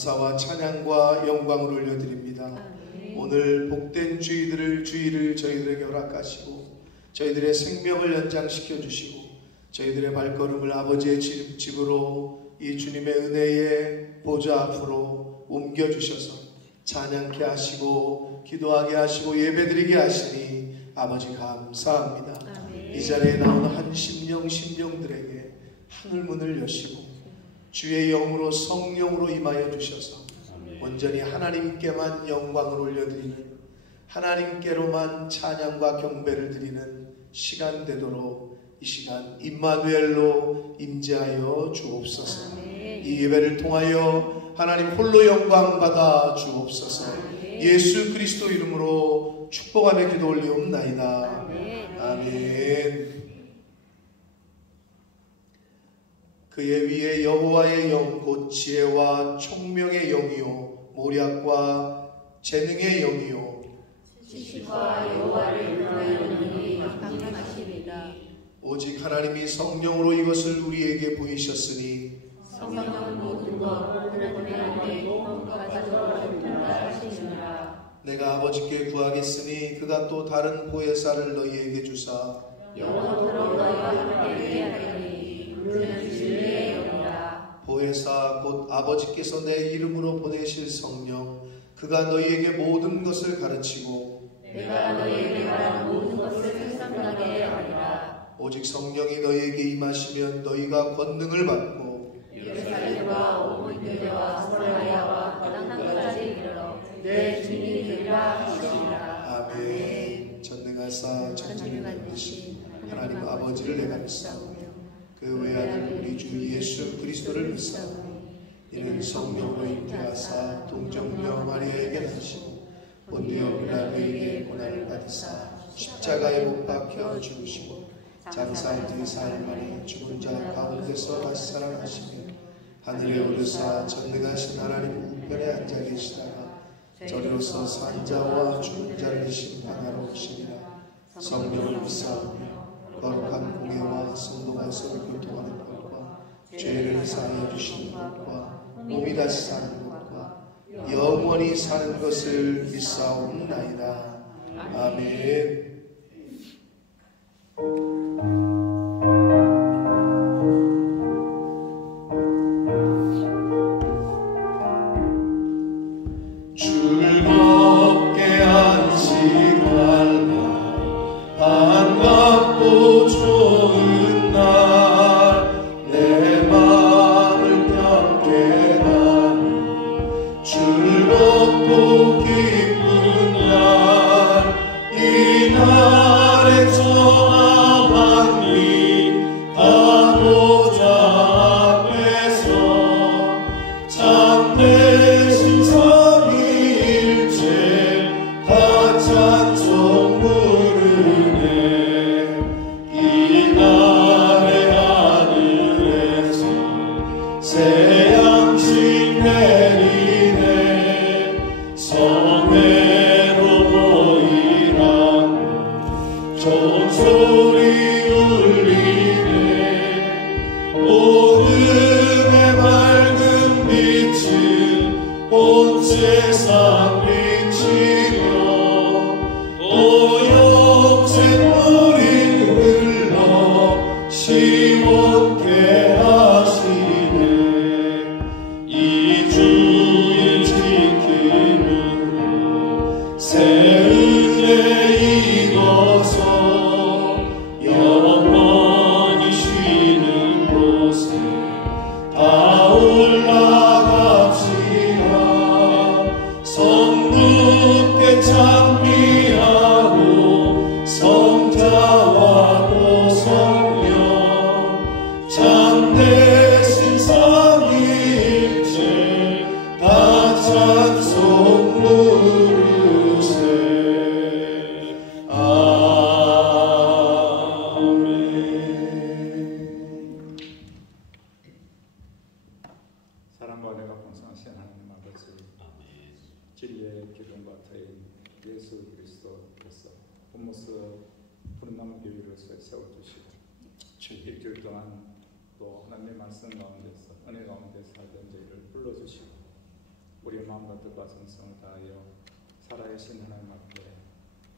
감사와 찬양과 영광을 올려드립니다. 오늘 복된 주일을 저희들에게 허락하시고 저희들의 생명을 연장시켜 주시고 저희들의 발걸음을 아버지의 집으로 이 주님의 은혜의 보좌 앞으로 옮겨주셔서 찬양케 하시고 기도하게 하시고 예배드리게 하시니 아버지 감사합니다. 이 자리에 나오는 한 심령들에게 하늘문을 여시고 주의 영으로 성령으로 임하여 주셔서 온전히 하나님께만 영광을 올려드리는 하나님께로만 찬양과 경배를 드리는 시간 되도록 이 시간 임마누엘로 임재하여 주옵소서. 이 예배를 통하여 하나님 홀로 영광 받아 주옵소서. 예수 그리스도 이름으로 축복하며 기도 올리옵나이다. 아멘. 그의 위에 여호와의 영 곧 지혜와 총명의 영이요 모략과 재능의 영이요 지식과 여호와를 구하는 영이 강림하시리이다. 오직 하나님이 성령으로 이것을 우리에게 보이셨으니 성령은 모든 것 하나님의 공급까지도 통달하시느니라. 내가 아버지께 구하겠으니 그가 또 다른 보혜사를 너희에게 주사 영원토록 너희와 함께 하리니 그는 진리의 영이라. 보혜사 곧 아버지께서 내 이름으로 보내실 성령 그가 너희에게 모든 것을 가르치고 내가 너희에게 말한 모든 것을 생각나게 하리라. 오직 성령이 너희에게 임하시면 너희가 권능을 받고 예루살렘과 온 유대와 사마리아와 땅끝까지 이르러 내 주인이 되리라 하시니라. 아멘. 전능하사 전지전능하신 하나님 아버지를 내가 믿사오며 그 외아들 우리 주 예수 그리스도를 믿사오며 이는 성령으로 잉태하사 동정녀 마리아에게 나시고 본디오 빌라도에게 고난을 받으사 십자가에 못 박혀 죽으시고 장사한 뒤 사흘 만에 죽은 자 가운데서 다시 살아나시며 하늘에 오르사 전능하신 하나님 우편에 앉아 계시다가 저리로서 산 자와 죽은 자를 심판하러 오시리라. 성령을 믿사오며 거룩한 공예와 성도가 서로 교통하는 것과 죄를 사하여 주시는 것과 몸이 다시 사는 것과 영원히 사는 것을 믿사옵나이다. 아멘. 즐겁게 안식할 날 반갑고 좋은 날 내 마음을 평게 하는 즐겁고 기쁜 날 이 날의 전화 방미 가보자 앞에서 참되신 성일체 다 찬송 부르네. 이 날의 하늘에서 새 양식 내리네. 성회로 모이라고 좋은 소리 울리네. 오름의 밝은 빛은 온 세상 비치며 오염된 물이 흘러 시원케 하시네. 이 주일 지킴으로 새 은혜 입어서 영원히 쉬는 곳에 다 올라갑시다. 성부께 찬미하고 성자와 또 성령 참되신 삼위일체 다 찬송 부르세. 아멘. 사랑과 내가 봉사하신 하나님 아버지, 진리의 기름과 터인 예수 그리스도께서 본모습 푸른나무 교회를 세워주시고 일주일 동안 또 하나님의 말씀 가운데서 은혜 가운데 살던 저희를 불러주시고 우리의 마음과 뜻과 정성을 다하여 살아계신 하나님 앞에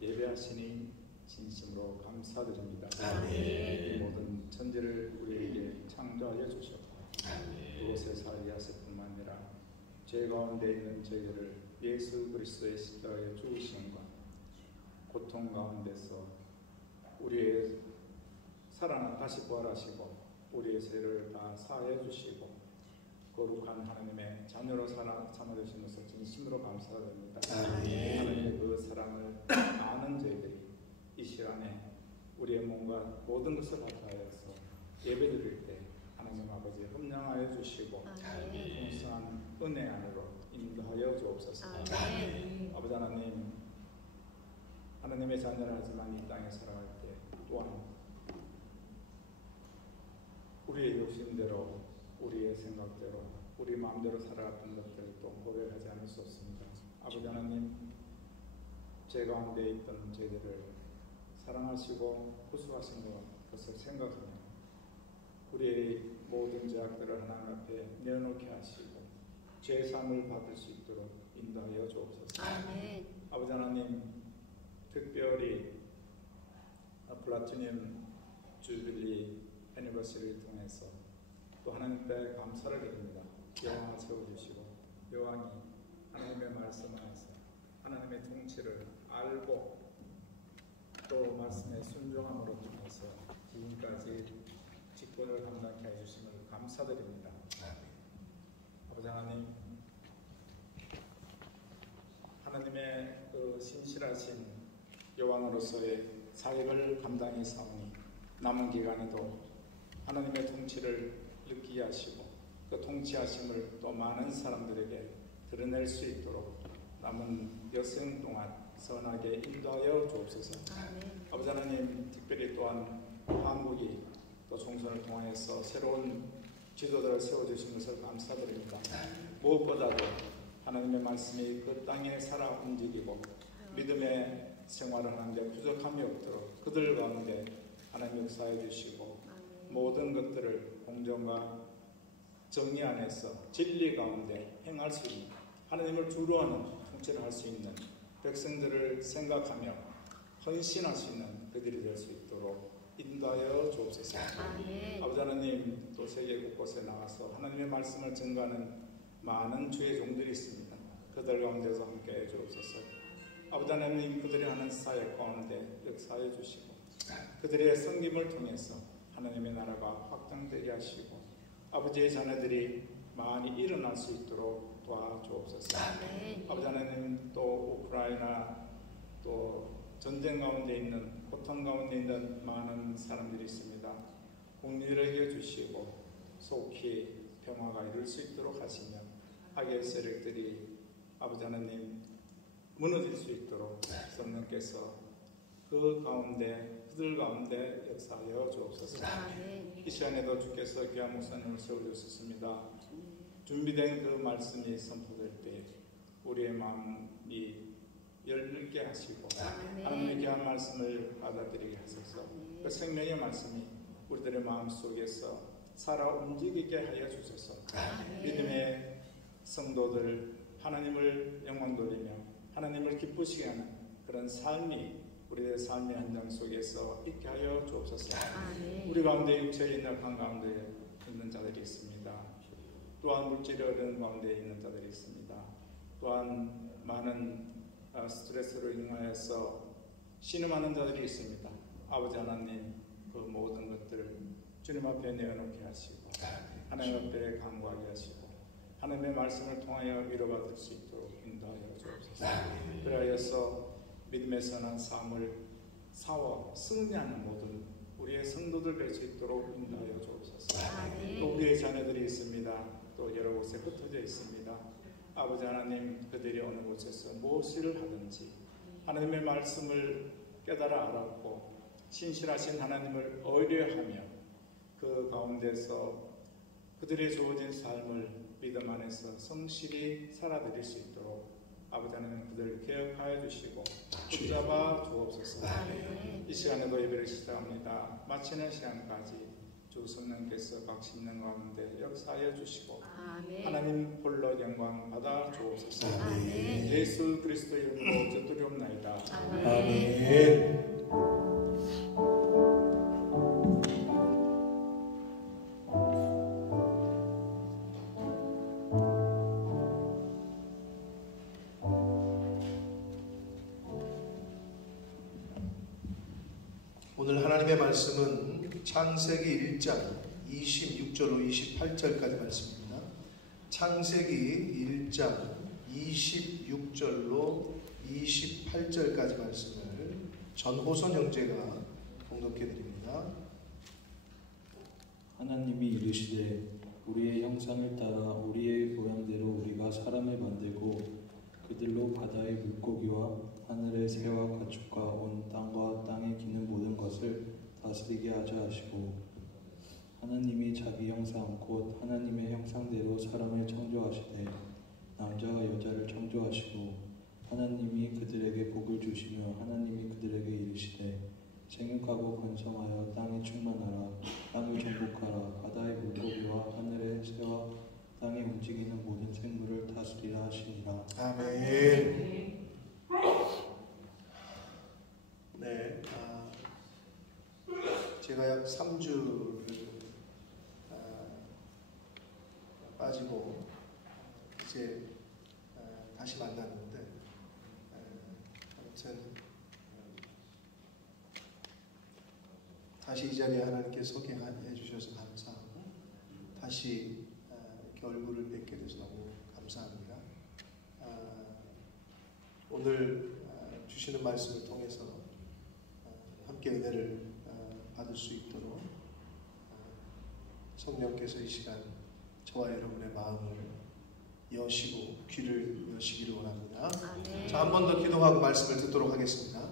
예배하시니 진심으로 감사드립니다. 이 모든 천지를 우리에게 창조하여 주셨고 그곳에 살게 하실 뿐만 아니라 죄 가운데 있는 저희를 예수 그리스도의 십자가의 죽으심과 고통 가운데서 우리의 살아나 다시 부활하시고 우리의 죄를 다 사하여 주시고 거룩한 하나님의 자녀로 삼아주신 것을 진심으로 감사드립니다. 하나님의 그 사랑을 아는 저희들이 이 시간에 우리의 몸과 모든 것을 바탕하여서 예배드릴 때 하나님 아버지 흠량하여 주시고 풍성한 은혜 안으로 인도하여 주옵소서. 아버지 하나님, 하나님의 자녀라 하지만 이 땅에 살아갈 때 또한 우리의 욕심대로, 우리의 생각대로, 우리 마음대로 살아갔던 것들을 또 고백하지 않을 수 없습니다. 아버지 하나님, 죄 가운데 있던 죄들을 사랑하시고 구속하신 것을 생각하며 우리의 모든 죄악들을 하나님 앞에 내어놓게 하시고 죄사함을 받을 수 있도록 인도하여 주옵소서. 아버지 하나님, 특별히 플라티늄 주빌리 애니버서리를 통해서 또 하나님께 감사를 드립니다. 여호와 세워주시고 여호와니 하나님의 말씀 안에서 하나님의 통치를 알고 또 말씀에 순종함으로 통해서 지금까지 직분을 감당케 해주심을 감사드립니다. 아버지 하나님, 하나님의 그 신실하신 여왕으로서의 사역을 감당히 사오니 남은 기간에도 하나님의 통치를 느끼게 하시고 그 통치하심을 또 많은 사람들에게 드러낼 수 있도록 남은 여생 동안 선하게 인도하여 주옵소서. 아버지 하나님, 특별히 또한 한국이 또 총선을 통하여서 새로운 지도자를 세워주신 것을 감사드립니다. 무엇보다도 하나님의 말씀이 그 땅에 살아 움직이고 믿음의 생활을 하는데 부족함이 없도록 그들 가운데 하나님 역사해 주시고 모든 것들을 공정과 정의 안에서 진리 가운데 행할 수 있는 하나님을 주로 하는 통치를 할 수 있는 백성들을 생각하며 헌신할 수 있는 그들이 될 수 있도록 인도하여 주옵소서. 아버지 하나님, 또 세계 곳곳에 나가서 하나님의 말씀을 전가하는 많은 주의 종들이 있습니다. 그들 가운데서 함께해 주옵소서. 아버지 하나님, 그들이 하는 사역 가운데 역사해 주시고 그들의 섬김을 통해서 하나님의 나라가 확장되게 하시고 아버지의 자녀들이 많이 일어날 수 있도록 도와주옵소서. 아버지 하나님, 또 우크라이나 또 전쟁 가운데 있는 고통 가운데 있는 많은 사람들이 있습니다. 공의를 해주시고 속히 평화가 이룰 수 있도록 하시며 악의 세력들이 아버지 하나님 무너질 수 있도록 성령께서 그 가운데 그들 가운데 역사하여 주옵소서. 이 시간에도 주께서 귀한 목사님을 세워주셨습니다. 준비된 그 말씀이 선포될 때 우리의 마음이 열리게 하시고 하나님의 귀한 말씀을 받아들이게 하소서. 그 생명의 말씀이 우리들의 마음속에서 살아 움직이게 하여 주소서. 믿음의 성도들 하나님을 영광 돌리며 하나님을 기쁘시게 하는 그런 삶이 우리의 삶의 현장 속에서 있게 하여 주옵소서. 우리 가운데 육체의 인력한 가운데 있는 자들이 있습니다. 또한 물질의 어려운 가운데 있는 자들이 있습니다. 또한 많은 스트레스로 인하여서 신음하는 자들이 있습니다. 아버지 하나님, 그 모든 것들을 주님 앞에 내어놓게 하시고 하나님 앞에 간구하게 하시고 하나님의 말씀을 통하여 위로받을 수 있도록 인도하여 주옵소서. 그리하여서 믿음의 선한 삶을 싸워 승리하는 모든 우리의 성도들 될 수 있도록 인도하여 주옵소서. 또 우리의 자녀들이 있습니다. 또 여러 곳에 흩어져 있습니다. 아버지 하나님, 그들이 어느 곳에서 무엇을 하든지 하나님의 말씀을 깨달아 알았고 신실하신 하나님을 의뢰하며 그 가운데서 그들의 주어진 삶을 믿음 안에서 성실히 살아드릴 수 있도록 아버지 하나님 그들을 개혁하여 주시고 붙잡아 주옵소서. 이 시간에도 예배를 시작합니다. 마치는 시간까지 주 성령께서 각 심령 가운데 역사하여 주시고 아멘. 하나님 홀로 영광 받아 주옵소서. 아멘. 예수 그리스도 이름으로 기도드리옵나이다. 아멘. 오늘 하나님의 말씀은 창세기 1장 26절로 28절까지 말씀입니다. 창세기 1장 26절로 28절까지 말씀을 전호선 형제가 봉독해 드립니다. 하나님이 이르시되 우리의 형상을 따라 우리의 모양대로 우리가 사람을 만들고 그들로 바다의 물고기와 하늘의 새와 가축과 온 땅과 땅에 기는 모든 것을 다스리게 하자 하시고 하나님이 자기 형상 곧 하나님의 형상대로 사람을 창조하시되 남자와 여자를 창조하시고 하나님이 그들에게 복을 주시며 하나님이 그들에게 이르시되 생육하고 번성하여 땅에 충만하라 땅을 정복하라 바다의 물고기와 하늘의 새와 땅에 움직이는 모든 생물을 다스리라 하시니라. 아멘. 네, 제가 약 3주를 빠지고 이제 다시 만났는데 아무튼 다시 이 자리에 하나님께 소개해 주셔서 감사하고 다시 이렇게 얼굴을 뵙게 돼서 너무 감사합니다. 오늘 주시는 말씀을 통해서 함께 은혜를 받을 수 있도록 성령께서 이 시간 저와 여러분의 마음을 여시고 귀를 여시기를 원합니다. 아멘. 자, 한 번 더 기도하고 말씀을 듣도록 하겠습니다.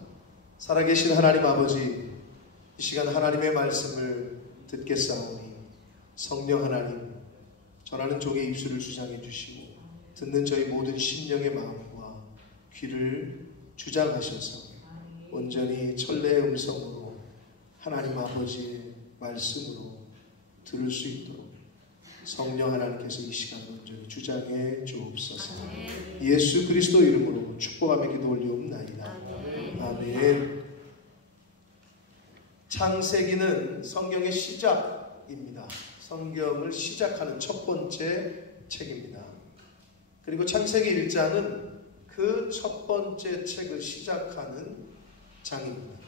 살아계신 하나님 아버지, 이 시간 하나님의 말씀을 듣겠사오니 성령 하나님, 전하는 종의 입술을 주장해 주시고 듣는 저희 모든 심령의 마음과 귀를 주장하셔서 온전히 천래의 음성으로 하나님 아버지의 말씀으로 들을 수 있도록 성령 하나님께서 이 시간 온전히 주장해 주옵소서. 예수 그리스도 이름으로 축복하며 기도 올리옵나이다. 아멘. 창세기는 성경의 시작입니다. 성경을 시작하는 첫 번째 책입니다. 그리고 창세기 1장은 그 첫 번째 책을 시작하는 장입니다.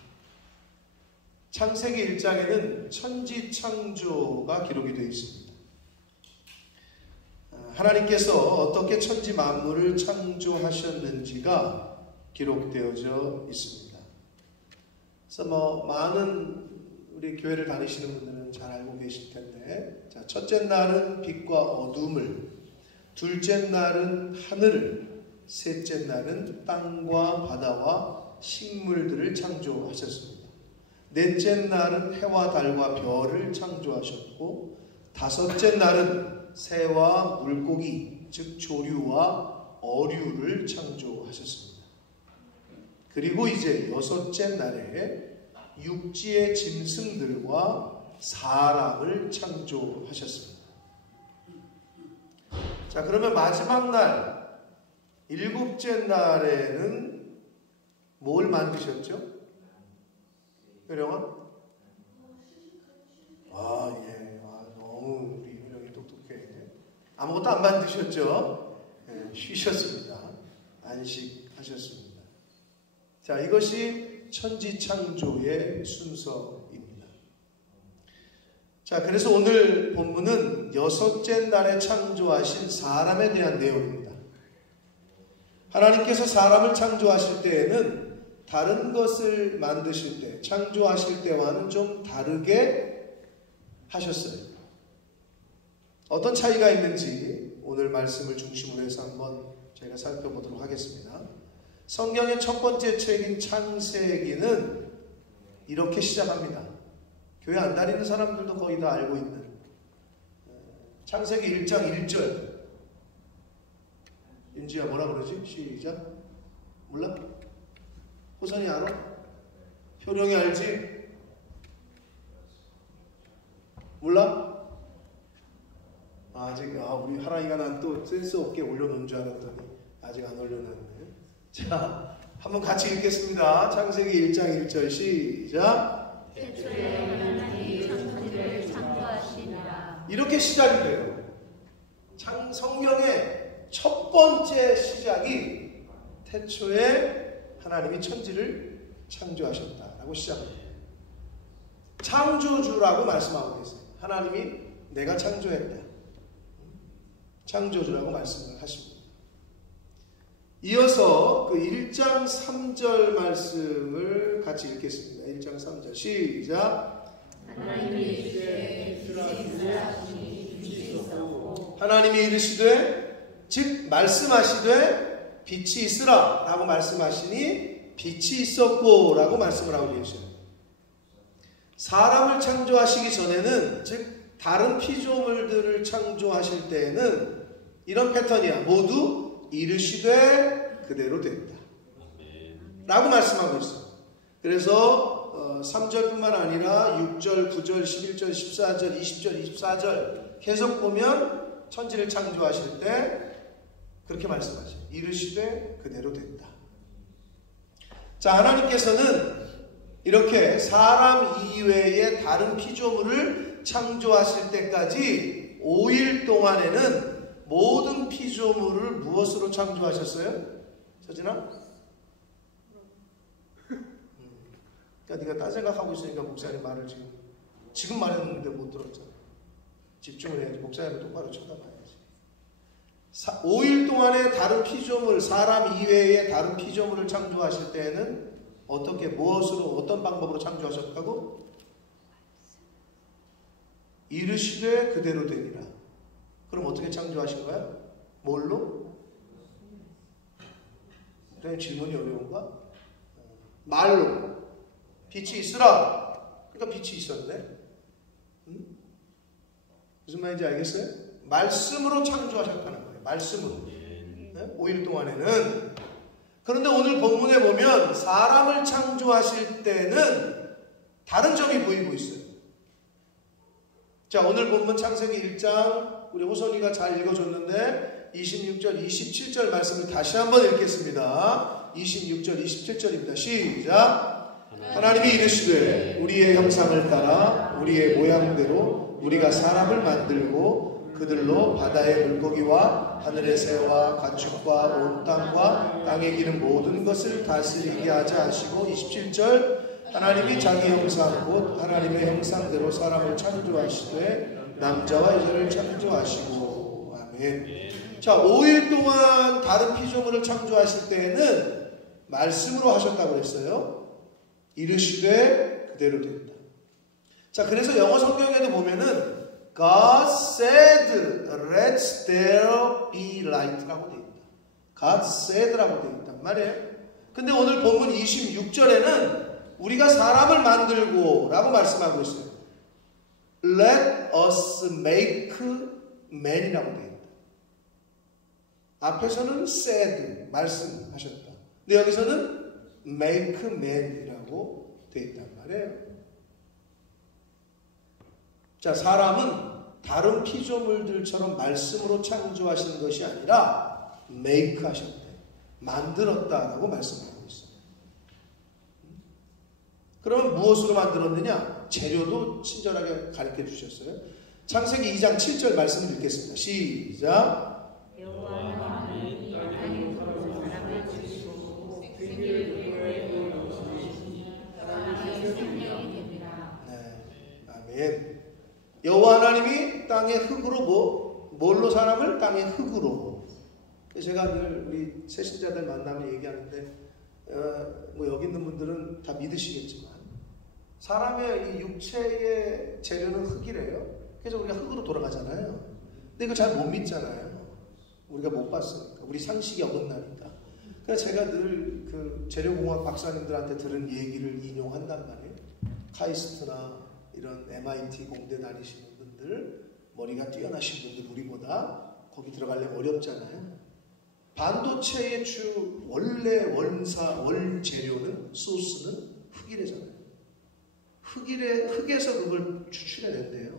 창세기 1장에는 천지창조가 기록이 되어 있습니다. 하나님께서 어떻게 천지 만물을 창조하셨는지가 기록되어져 있습니다. 그래서 많은 우리 교회를 다니시는 분들은 잘 알고 계실 텐데, 자, 첫째 날은 빛과 어둠을, 둘째 날은 하늘을, 셋째 날은 땅과 바다와 식물들을 창조하셨습니다. 넷째 날은 해와 달과 별을 창조하셨고, 다섯째 날은 새와 물고기, 즉 조류와 어류를 창조하셨습니다. 그리고 이제 여섯째 날에 육지의 짐승들과 사람을 창조하셨습니다. 자, 그러면 마지막 날, 일곱째 날에는 뭘 만드셨죠? 효령아? 너무 우리 효령이 똑똑해. 아무것도 안 만드셨죠? 쉬셨습니다. 안식하셨습니다. 자, 이것이 천지창조의 순서입니다. 자, 그래서 오늘 본문은 여섯째 날에 창조하신 사람에 대한 내용입니다. 하나님께서 사람을 창조하실 때에는 다른 것을 만드실 때, 창조하실 때와는 좀 다르게 하셨어요. 어떤 차이가 있는지 오늘 말씀을 중심으로 해서 한번 저희가 살펴보도록 하겠습니다. 성경의 첫 번째 책인 창세기는 이렇게 시작합니다. 교회 안 다니는 사람들도 거의 다 알고 있는 창세기 1장 1절. 윤지야 뭐라 그러지? 시작. 몰라? 호선이 알아? 효령이 알지? 몰라? 아직 우리 하랑이가 난 또 센스 없게 올려놓은 줄 알았더니 아직 안 올려놨네. 자, 한번 같이 읽겠습니다. 창세기 1장 1절 시작. 태초에 하나님이 천지를 창조하시니라. 이렇게 시작이 돼요. 성경의 첫 번째 시작이 태초에 하나님이 천지를 창조하셨다라고 시작합니다. 창조주라고 말씀하고 계세요. 하나님이 내가 창조했다. 창조주라고 말씀을 하십니다. 이어서 그 1장 3절 말씀을 같이 읽겠습니다. 1장 3절 시작. 하나님이 이르시되 즉 말씀하시되 빛이 있으라 라고 말씀하시니 빛이 있었고 라고 말씀을 하고 계셔요. 사람을 창조하시기 전에는 즉 다른 피조물들을 창조하실 때에는 이런 패턴이야. 모두 이르시되 그대로 된다 라고 말씀하고 있어요. 그래서 3절뿐만 아니라 6절, 9절, 11절, 14절, 20절, 24절 계속 보면 천지를 창조하실 때 그렇게 말씀하셔요. 이르시되 그대로 된다. 자, 하나님께서는 이렇게 사람 이외의 다른 피조물을 창조하실 때까지 5일 동안에는 모든 피조물을 무엇으로 창조하셨어요? 서진아? 그러니까 네가 딴 생각하고 있으니까 목사님 말을 지금 말했는데 못 들었잖아. 집중을 해야지. 목사님을 똑바로 쳐다봐야지. 5일 동안에 다른 피조물, 사람 이외의 다른 피조물을 창조하실 때에는 어떻게, 무엇으로, 어떤 방법으로 창조하셨다고? 이르시되 그대로 되리라. 그럼 어떻게 창조하신 거야? 뭘로? 그냥 질문이 어려운가? 말로. 빛이 있으라. 그러니까 빛이 있었네. 무슨 말인지 알겠어요? 말씀으로 창조하셨다는 거예요. 말씀으로. 5일 동안에는. 그런데 오늘 본문에 보면 사람을 창조하실 때는 다른 점이 보이고 있어요. 자, 오늘 본문 창세기 1장 우리 호선이가 잘 읽어줬는데 26절, 27절 말씀을 다시 한번 읽겠습니다. 26절, 27절입니다. 시작. 하나님이 이르시되 우리의 형상을 따라 우리의 모양대로 우리가 사람을 만들고 그들로 바다의 물고기와 하늘의 새와 가축과 온 땅과 땅에 기는 모든 것을 다스리게 하자 하시고 27절 하나님이 자기 형상 곧 하나님의 형상대로 사람을 창조하시되 남자와 여자를 창조하시고 아멘. 자, 5일 동안 다른 피조물을 창조하실 때에는 말씀으로 하셨다고 했어요. 이르시되 그대로 된다. 자, 그래서 영어 성경에도 보면은 God said, let there be light라고 되어 있다. God said라고 되어 있단 말이에요. 근데 오늘 본문 26절에는 우리가 사람을 만들고 라고 말씀하고 있어요. Let us make man이라고 되어 있다. 앞에서는 said, 말씀하셨다. 근데 여기서는 make man이라고 되어 있단 말이에요. 자, 사람은 다른 피조물들처럼 말씀으로 창조하신 것이 아니라 make 하셨다. 만들었다라고 말씀하고 있어요. 그러면 무엇으로 만들었느냐? 재료도 친절하게 가르쳐 주셨어요. 창세기 2장 7절 말씀을 읽겠습니다. 시작. 여호와는 하나님이 땅에서 사람을 지으시고 그를 누구의 모양으로 지으시니 사람이 생명이 됩니다. 네, 아멘. 여호와 하나님이 땅의 흙으로 뭘로 사람을? 땅의 흙으로. 제가 늘 우리 새신자들 만나면 얘기하는데 뭐 여기 있는 분들은 다 믿으시겠지만 사람의 이 육체의 재료는 흙이래요. 그래서 우리가 흙으로 돌아가잖아요. 근데 이거 잘 못 믿잖아요. 우리가 못 봤으니까. 우리 상식이 어긋나니까. 그래서 제가 늘 그 재료공학 박사님들한테 들은 얘기를 인용한단 말이에요. 카이스트나 이런 MIT 공대 다니시는 분들, 머리가 뛰어나신 분들 우리보다 거기 들어가려면 어렵잖아요. 반도체의 주 원래 원재료는 소스는 흙이래잖아요. 흙에서 그걸 추출해낸대요.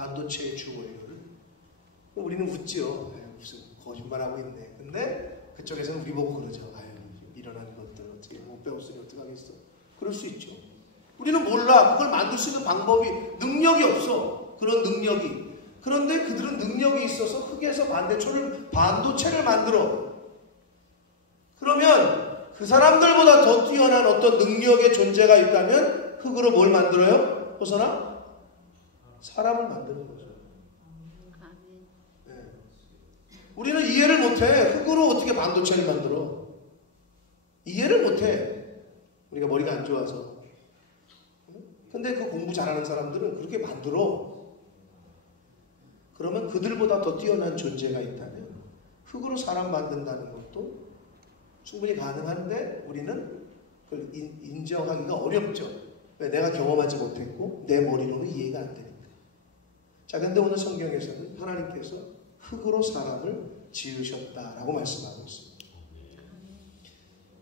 반도체의 주 원료를. 우리는 웃죠. 무슨 거짓말하고 있네. 근데 그쪽에서는 우리 보고 그러죠. 아유, 일어나는 것들 어떻게 못 배웠으니 어떡하겠어. 그럴 수 있죠. 우리는 몰라. 그걸 만들 수 있는 방법이, 능력이 없어. 그런 능력이. 그런데 그들은 능력이 있어서 흙에서 반도체를 만들어. 그러면 그 사람들보다 더 뛰어난 어떤 능력의 존재가 있다면 흙으로 뭘 만들어요? 호선아? 사람을 만드는 거죠. 네. 우리는 이해를 못해. 흙으로 어떻게 반도체를 만들어? 이해를 못해. 우리가 머리가 안 좋아서. 근데 그 공부 잘하는 사람들은 그렇게 만들어. 그러면 그들보다 더 뛰어난 존재가 있다면 흙으로 사람 만든다는 것도 충분히 가능한데 우리는 그걸 인정하기가 어렵죠. 왜? 내가 경험하지 못했고 내 머리로는 이해가 안 되니까. 자, 근데 오늘 성경에서는 하나님께서 흙으로 사람을 지으셨다라고 말씀하고 있습니다.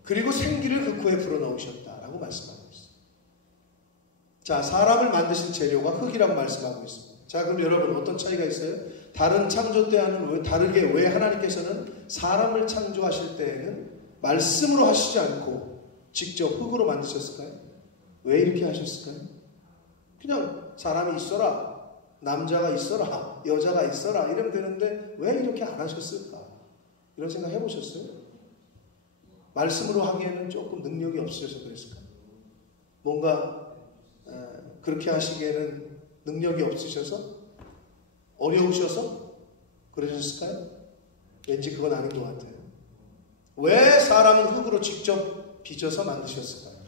그리고 생기를 그 코에 불어넣으셨다라고 말씀하고 있습니다. 자, 사람을 만드신 재료가 흙이라고 말씀하고 있습니다. 자, 그럼 여러분 어떤 차이가 있어요? 다른 창조 때와는 다르게 왜 하나님께서는 사람을 창조하실 때에는 말씀으로 하시지 않고 직접 흙으로 만드셨을까요? 왜 이렇게 하셨을까요? 그냥 사람이 있어라, 남자가 있어라, 여자가 있어라 이러면 되는데 왜 이렇게 안 하셨을까? 이런 생각 해보셨어요? 말씀으로 하기에는 조금 능력이 없으셔서 그랬을까요? 뭔가 그렇게 하시기에는 능력이 없으셔서? 어려우셔서? 그러셨을까요? 왠지 그건 아닌 것 같아요. 왜 사람은 흙으로 직접 빚어서 만드셨을까요?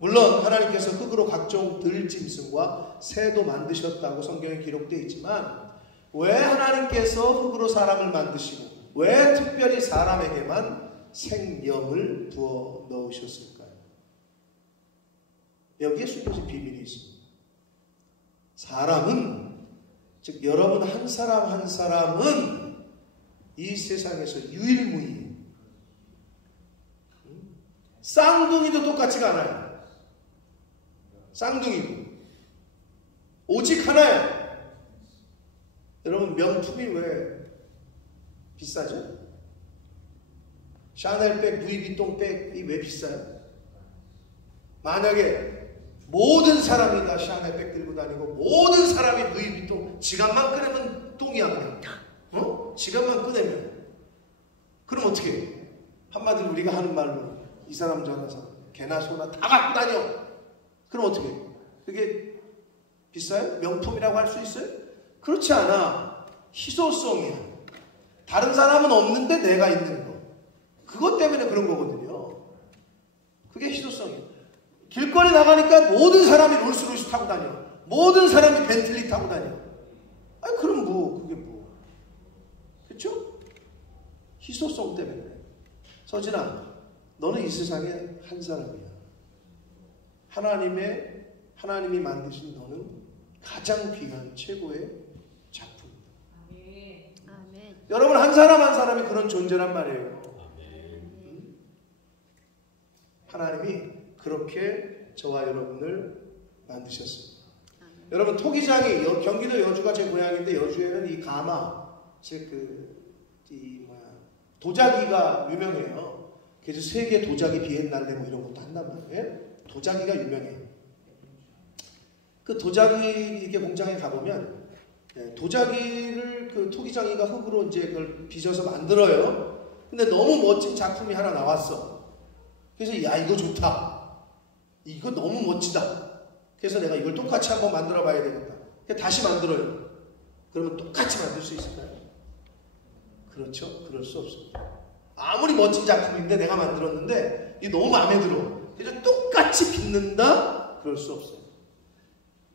물론 하나님께서 흙으로 각종 들짐승과 새도 만드셨다고 성경에 기록되어 있지만 왜 하나님께서 흙으로 사람을 만드시고 왜 특별히 사람에게만 생명을 부어 넣으셨을까요? 여기에 숨겨진 비밀이 있습니다. 사람은, 즉 여러분 한 사람 한 사람은 이 세상에서 유일무이해요. 쌍둥이도 똑같지가 않아요. 쌍둥이도 오직 하나예요. 여러분 명품이 왜 비싸죠? 샤넬백, 루이비통 백이 왜 비싸요? 만약에 모든 사람이 다 샤넬백 들고 다니고 모든 사람이 루이비통 지갑만 꺼내면 똥이야 그냥. 지갑만 꺼내면 그럼 어떻게 해요? 한마디로 우리가 하는 말로 이 사람 저 사람 개나 소나 다 갖고 다녀. 그럼 어떻게 해요? 그게 비싸요? 명품이라고 할 수 있어요? 그렇지 않아. 희소성이야. 다른 사람은 없는데 내가 있는 거. 그것 때문에 그런 거거든요. 그게 희소성이에요. 길거리 나가니까 모든 사람이 롤스로이스 타고 다녀. 모든 사람이 벤틀리 타고 다녀. 아니 그럼 뭐 그게 뭐. 그렇죠? 희소성 때문에. 서진아, 너는 이 세상에 한 사람이야. 하나님이 만드신 너는 가장 귀한 최고의 작품이다. 아멘. 여러분 한 사람 한 사람이 그런 존재란 말이에요. 하나님이 그렇게 저와 여러분을 만드셨습니다. 여러분 토기장이 경기도 여주가 제 고향인데 여주에는 이 가마 즉 도자기가 유명해요. 그래서 세계 도자기 비엔날레 뭐 이런 것도 한단 말이에요. 도자기가 유명해요. 그 도자기 이렇게 공장에 가보면 도자기를 그 토기장이가 흙으로 이제 그걸 빚어서 만들어요. 근데 너무 멋진 작품이 하나 나왔어. 그래서 야 이거 좋다. 이거 너무 멋지다. 그래서 내가 이걸 똑같이 한번 만들어 봐야 되겠다. 다시 만들어요. 그러면 똑같이 만들 수 있을까요? 그렇죠? 그럴 수 없습니다. 아무리 멋진 작품인데 내가 만들었는데 이게 너무 마음에 들어. 그래서 똑같이 빚는다? 그럴 수 없어요.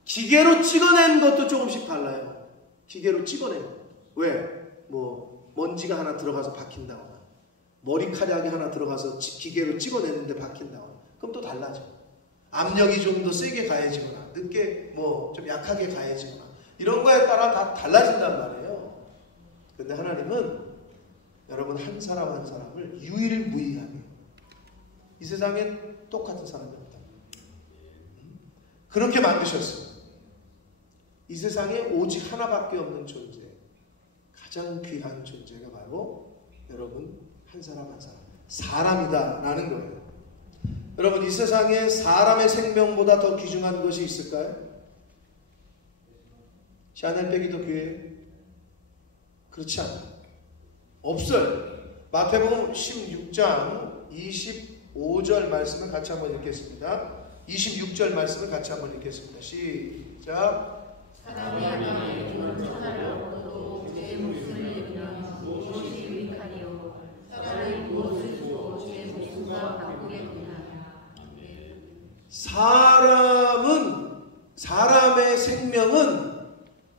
기계로 찍어낸 것도 조금씩 달라요. 기계로 찍어내요. 왜? 뭐 먼지가 하나 들어가서 박힌다거나 머리카락이 하나 들어가서 기계로 찍어내는데 박힌다거나 그럼 또 달라져. 압력이 좀 더 세게 가해지거나 늦게 뭐 좀 약하게 가해지거나 이런 거에 따라 다 달라진단 말이에요. 근데 하나님은 여러분 한 사람 한 사람을 유일무이하게 이 세상에 똑같은 사람이 없다. 그렇게 만드셨어요. 이 세상에 오직 하나밖에 없는 존재, 가장 귀한 존재가 바로 여러분 한 사람 한 사람, 사람이다라는 거예요. 여러분 이 세상에 사람의 생명보다 더 귀중한 것이 있을까요? 샤넬백이 더 귀해요? 그렇지 않아요. 없어요. 마태복음 16장 25절 말씀을 같이 한번 읽겠습니다. 26절 말씀을 같이 한번 읽겠습니다. 시작. 사람이 하나님의 천하를 얻어도 제 목숨을 잃으면 무엇이 유익하리요? 사람이 무엇을 주고 제 목숨과 바꾸겠느냐? 사람의 생명은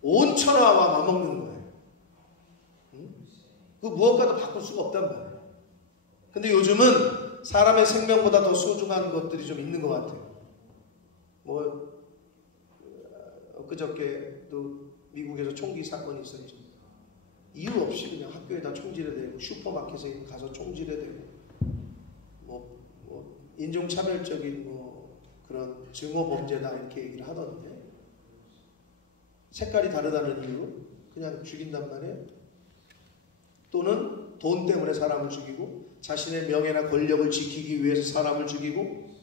온 천하와 맞먹는 거예요. 그 무엇과도 바꿀 수가 없단 말이에요. 근데 요즘은 사람의 생명보다 더 소중한 것들이 좀 있는 것 같아요. 엊그저께도 미국에서 총기 사건이 있었죠. 이유 없이 그냥 학교에다 총질해대고 슈퍼마켓에 가서 총질해대고 인종차별적인 그런 증오범죄다 이렇게 얘기를 하던데, 색깔이 다르다는 이유로 그냥 죽인단 말이에요. 또는 돈 때문에 사람을 죽이고 자신의 명예나 권력을 지키기 위해서 사람을 죽이고,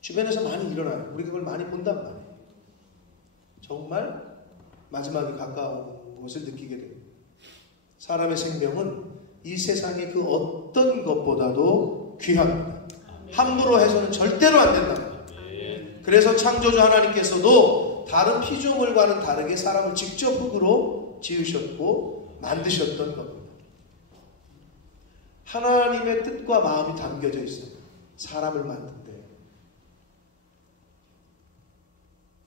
주변에서 많이 일어나요. 우리가 그걸 많이 본단 말이에요. 정말 마지막이 가까운 것을 느끼게 됩니다. 사람의 생명은 이 세상의 그 어떤 것보다도 귀합니다. 함부로 해서는 절대로 안 된다. 그래서 창조주 하나님께서도 다른 피조물과는 다르게 사람을 직접 흙으로 지으셨고 만드셨던 겁니다. 하나님의 뜻과 마음이 담겨져 있어요. 사람을 만든데.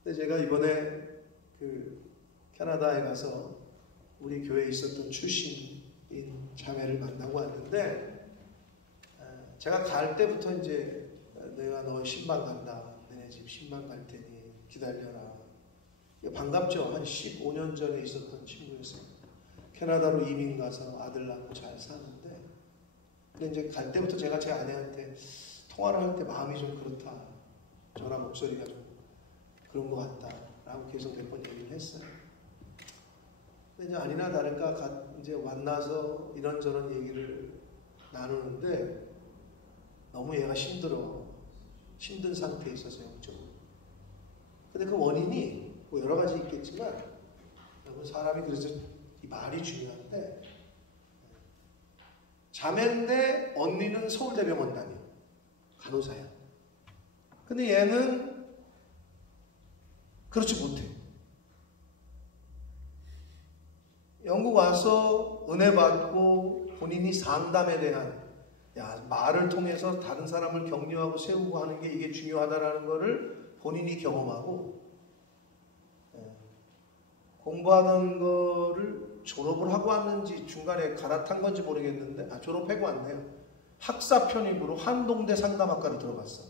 근데 제가 이번에 캐나다에 가서 우리 교회에 있었던 출신인 자매를 만나고 왔는데, 제가 갈 때부터 이제 내가 너 신방 간다. 너네 집 신방 갈 테니 기다려라. 반갑죠. 한 15년 전에 있었던 친구였어요. 캐나다로 이민 가서 아들 낳고 잘 사는데, 근데 이제 갈 때부터 제가 제 아내한테 통화를 할 때 마음이 좀 그렇다. 전화 목소리가 좀 그런 것 같다. 라고 계속 몇 번 얘기를 했어요. 근데 이제 아니나 다를까 이제 만나서 이런저런 얘기를 나누는데 너무 얘가 힘든 상태에 있어서 영적으로. 근데 그 원인이 여러 가지 있겠지만, 사람이 그래서 이 말이 중요한데, 자매인데 언니는 서울대병원 다녀. 간호사야. 근데 얘는 그렇지 못해. 영국 와서 은혜 받고 본인이 상담에 대한 말을 통해서 다른 사람을 격려하고 세우고 하는 게 이게 중요하다라는 거를 본인이 경험하고, 공부하던 거를 졸업을 하고 왔는지 중간에 갈아탄 건지 모르겠는데, 졸업하고 왔네요. 학사 편입으로 한동대 상담학과를 들어갔어.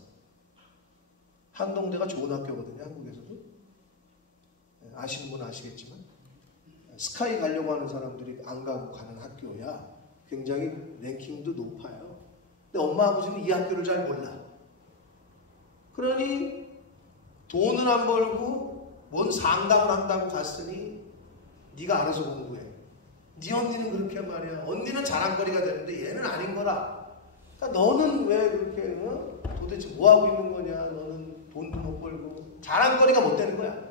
한동대가 좋은 학교거든요, 한국에서도. 아시는 분은 아시겠지만 스카이 가려고 하는 사람들이 안 가고 가는 학교야. 굉장히 랭킹도 높아요. 근데 엄마 아버지는 이 학교를 잘 몰라. 그러니 돈은 안 벌고 뭔 상담을 한다고 갔으니 네가 알아서 공부해. 네 언니는 그렇게 말이야. 언니는 자랑거리가 되는데 얘는 아닌 거라. 그러니까 너는 왜 그렇게 도대체 뭐 하고 있는 거냐. 너는 돈도 못 벌고 자랑거리가 못 되는 거야.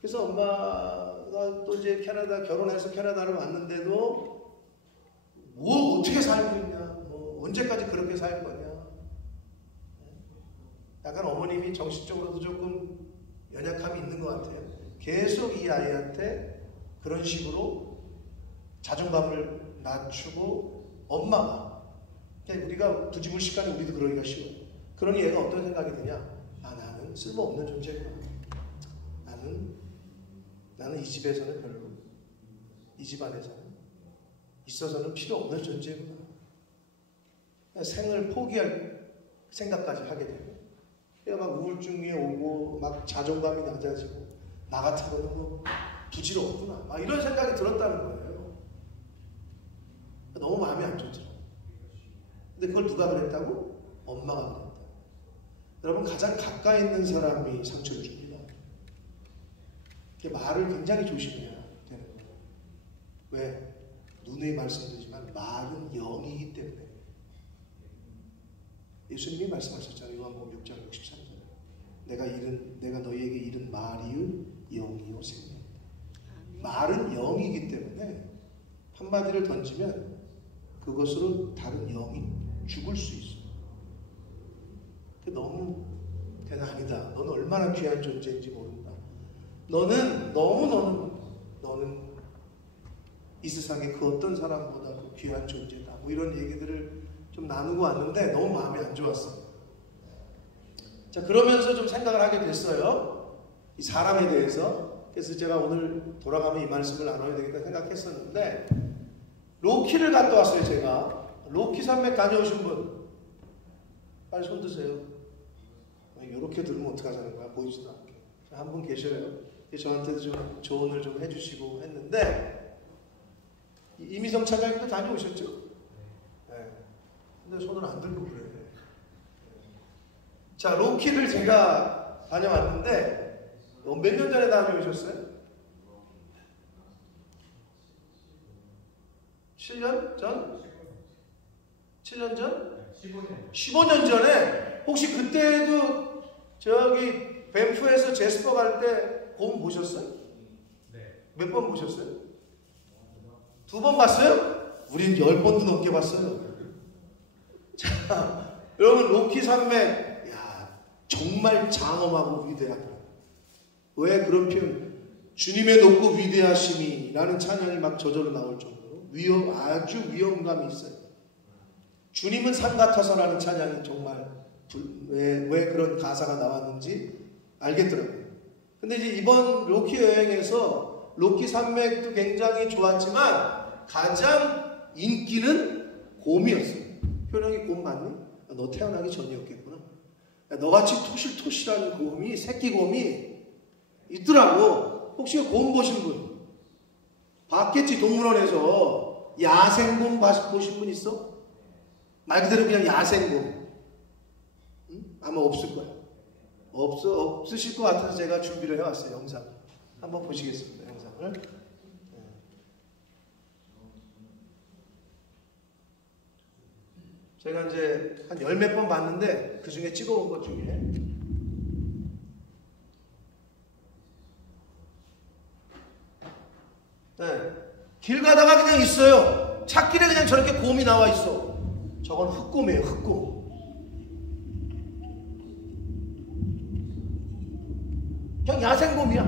그래서 엄마가 또 이제 캐나다 결혼해서 캐나다를 왔는데도 뭐 어떻게 살고 있냐, 뭐 언제까지 그렇게 살 거냐. 약간 어머님이 정신적으로도 조금 연약함이 있는 것 같아요. 계속 이 아이한테 그런 식으로 자존감을 낮추고, 엄마가 그냥 우리가 두지물식간에 우리도 그러기가 쉬워요. 그러니 얘가 어떤 생각이 드냐. 나는 쓸모없는 존재구나. 나는 이 집에서는 별로, 이 집안에서는 있어서는 필요 없는 존재구나. 생을 포기할 생각까지 하게 되고, 막 우울증이 오고 막 자존감이 낮아지고, 나 같은 거는 뭐 부질없구나, 막 이런 생각이 들었다는 거예요. 너무 마음이 안 좋더라고요. 근데 그걸 누가 그랬다고? 엄마가 그랬다. 여러분, 가장 가까이 있는 사람이 상처를 줍니다. 말을 굉장히 조심해야 되는 거예요. 왜? 누누이 말씀드리지만 말은 영이기 때문에. 예수님이 말씀하셨잖아요. 요한복음 6장 63절. 내가 너희에게 이른 말이요 영이요 생명이다. 말은 영이기 때문에 한마디를 던지면 그것으로 다른 영이 죽을 수 있어요. 너무 대단하다. 너는 얼마나 귀한 존재인지 모른다. 너는 이 세상의 그 어떤 사람보다도 귀한 존재다. 뭐 이런 얘기들을 좀 나누고 왔는데 너무 마음이 안 좋았어요. 자, 그러면서 좀 생각을 하게 됐어요. 이 사람에 대해서. 그래서 제가 오늘 돌아가면 이 말씀을 나눠야 되겠다 생각했었는데, 로키를 갔다 왔어요. 제가 로키 산맥 다녀오신 분 빨리 손 드세요. 이렇게 들으면 어떡하자는 거야. 보이지도 않게. 한 분 계셔요. 저한테도 좀 조언을 좀 해주시고 했는데, 이미성 차장님도 다녀오셨죠? 네. 근데 손을 안 들고 그래요. 자, 로키를 제가 다녀왔는데, 몇 년 전에 다녀오셨어요? 7년 전? 7년 전? 15년 전에. 혹시 그때도 저기 밴프에서 제스퍼 갈 때 곰 보셨어요? 네. 몇 번 보셨어요? 2번 봤어요? 우린 10번도 넘게 봤어요. 자, 여러분, 로키 산맥, 정말 장엄하고 위대하더라고요. 왜 그런 표현? 주님의 높고 위대하심이라는 찬양이 막 저절로 나올 정도로 아주 위험감이 있어요. 주님은 산 같아서라는 찬양이 정말 왜 그런 가사가 나왔는지 알겠더라고요. 근데 이제 이번 로키 여행에서 로키 산맥도 굉장히 좋았지만 가장 인기는 곰이었어요. 효령이 곰 맞니? 너 태어나기 전이었겠구나. 너같이 토실토실한 곰이, 새끼 곰이 있더라고. 혹시 곰 보신 분? 봤겠지. 동물원에서 야생곰 보신 분 있어? 말 그대로 그냥 야생곰. 응? 아마 없을 거야. 없으실 것 같아서 제가 준비를 해왔어요. 영상 한번 보시겠습니다. 영상을. 제가 이제 한 10몇 번 봤는데 그 중에 찍어온 것 중에 길 가다가 그냥 있어요. 찾길에 그냥 저렇게 곰이 나와 있어. 저건 흑곰이에요. 흑곰. 그냥 야생곰이야.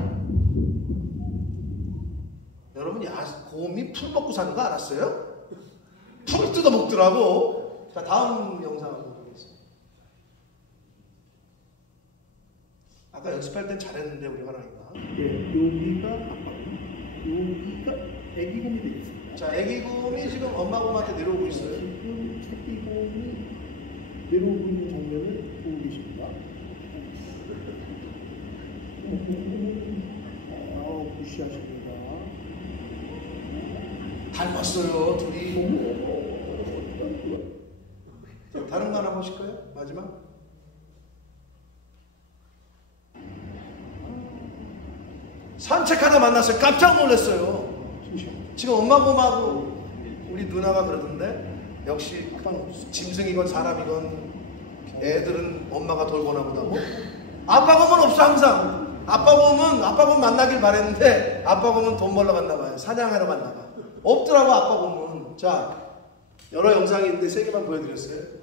여러분, 곰이 풀 먹고 사는 거 알았어요? 풀 뜯어 먹더라고. 자, 다음 영상 한번 보겠습니다. 아까 연습할 땐 잘했는데 우리 하나님과. 여기가 애기곰이 되겠습니다. 자, 애기곰이 지금 엄마 곰한테 내려오고 있어요. 지금 새끼곰이 내려오고 있는 장면을 보고 계십니다. 무시하십니다. 닮았어요, 둘이. 자, 다른 거 하나 보실까요? 마지막. 산책하다 만났어요. 깜짝 놀랐어요. 지금 엄마 곰하고 우리 누나가 그러던데, 역시 짐승이건 사람이건 애들은 엄마가 돌보나 보다고. 아빠 곰은 없어. 항상 아빠 곰 만나길 바랬는데 아빠 곰은 돈 벌러 갔나 봐요. 사냥하러 갔나 봐. 없더라고, 아빠 곰은. 자, 여러 영상이 있는데 3개만 보여드렸어요.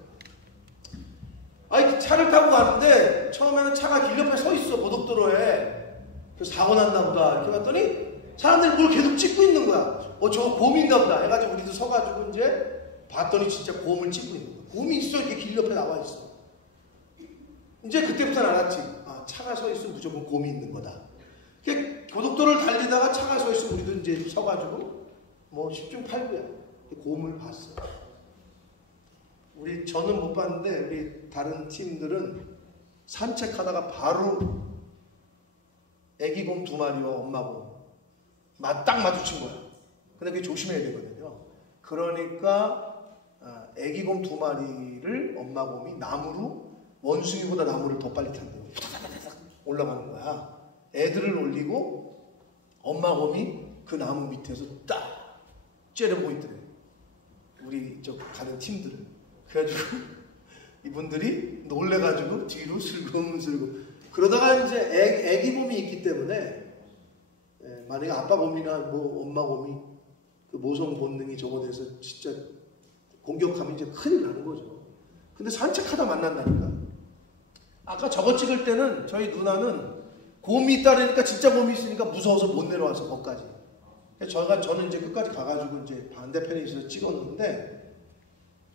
아니, 차를 타고 가는데 처음에는 차가 길 옆에 서 있어. 고속도로에. 그래서 사고 났나 보다 이렇게 봤더니 사람들이 뭘 계속 찍고 있는 거야. 저거 곰인가 보다 해가지고 우리도 서가지고 이제 봤더니 진짜 곰을 찍고 있는 거야. 곰이 있어. 이렇게 길 옆에 나와 있어. 이제 그때부터는 알았지. 차가 서 있으면 무조건 곰이 있는 거다. 고속도로를 달리다가 차가 서 있으면 우리도 이제 서가지고 뭐 10중 8구야. 곰을 봤어. 저는 못 봤는데 우리 다른 팀들은 산책하다가 바로 애기곰 2마리와 엄마곰 딱 마주친 거야. 근데 그게 조심해야 되거든요. 그러니까 애기곰 2마리를 엄마곰이 나무로, 원숭이보다 나무를 더 빨리 탄대요. 올라가는 거야. 애들을 올리고 엄마 곰이 그 나무 밑에서 딱 째려보고 있더래요. 우리 저 가는 팀들을. 그래가지고 이분들이 놀래가지고 뒤로 슬금슬금. 그러다가 이제 애기 곰이 있기 때문에 만약에 아빠 곰이나 뭐 엄마 곰이 그 모성 본능이 저거돼서 진짜 공격하면 이제 큰일 나는 거죠. 근데 산책하다 만난다니까. 아까 저거 찍을 때는 저희 누나는 곰이 있다니까 진짜 곰이 있으니까 무서워서 못 내려와서 거기까지. 저는 이제 끝까지 가가지고 이제 반대편에 있어서 찍었는데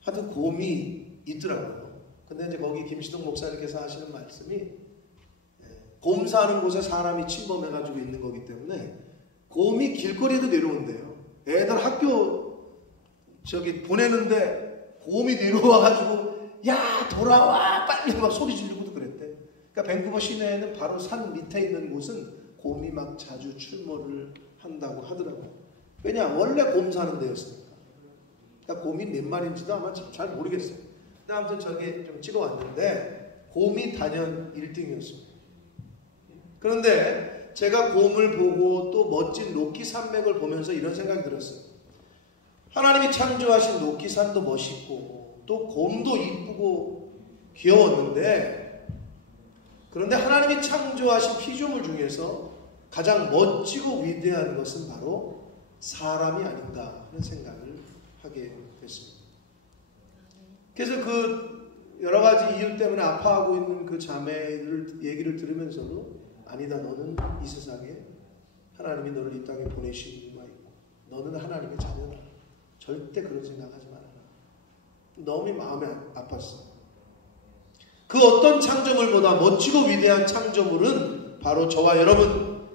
하여튼 곰이 있더라고요. 근데 이제 거기 김시동 목사님께서 하시는 말씀이 곰 사는 곳에 사람이 침범해가지고 있는 거기 때문에 곰이 길거리에도 내려온대요. 애들 학교 저기 보내는데 곰이 내려와가지고 야 돌아와 빨리 막 소리 지르고도 그랬대. 그러니까 밴쿠버 시내에는 바로 산 밑에 있는 곳은 곰이 막 자주 출몰을 한다고 하더라고요. 왜냐 원래 곰 사는 데였으니까. 그러니까 곰이 몇 마리인지도 아마 잘 모르겠어요. 근데 아무튼 저기 좀 찍어왔는데 곰이 단연 1등이었습니다. 그런데 제가 곰을 보고 또 멋진 로키 산맥을 보면서 이런 생각이 들었어요. 하나님이 창조하신 로키 산도 멋있고 또 곰도 이쁘고 귀여웠는데 그런데 하나님이 창조하신 피조물 중에서 가장 멋지고 위대한 것은 바로 사람이 아닌가 하는 생각을 하게 됐습니다. 그래서 그 여러 가지 이유 때문에 아파하고 있는 그 자매들 얘기를 들으면서도 아니다, 너는 이 세상에 하나님이 너를 이 땅에 보내신 이유가 있고 너는 하나님의 자녀다. 절대 그런 생각하지 말아라. 너무 마음이 아팠어. 그 어떤 창조물보다 멋지고 위대한 창조물은 바로 저와 여러분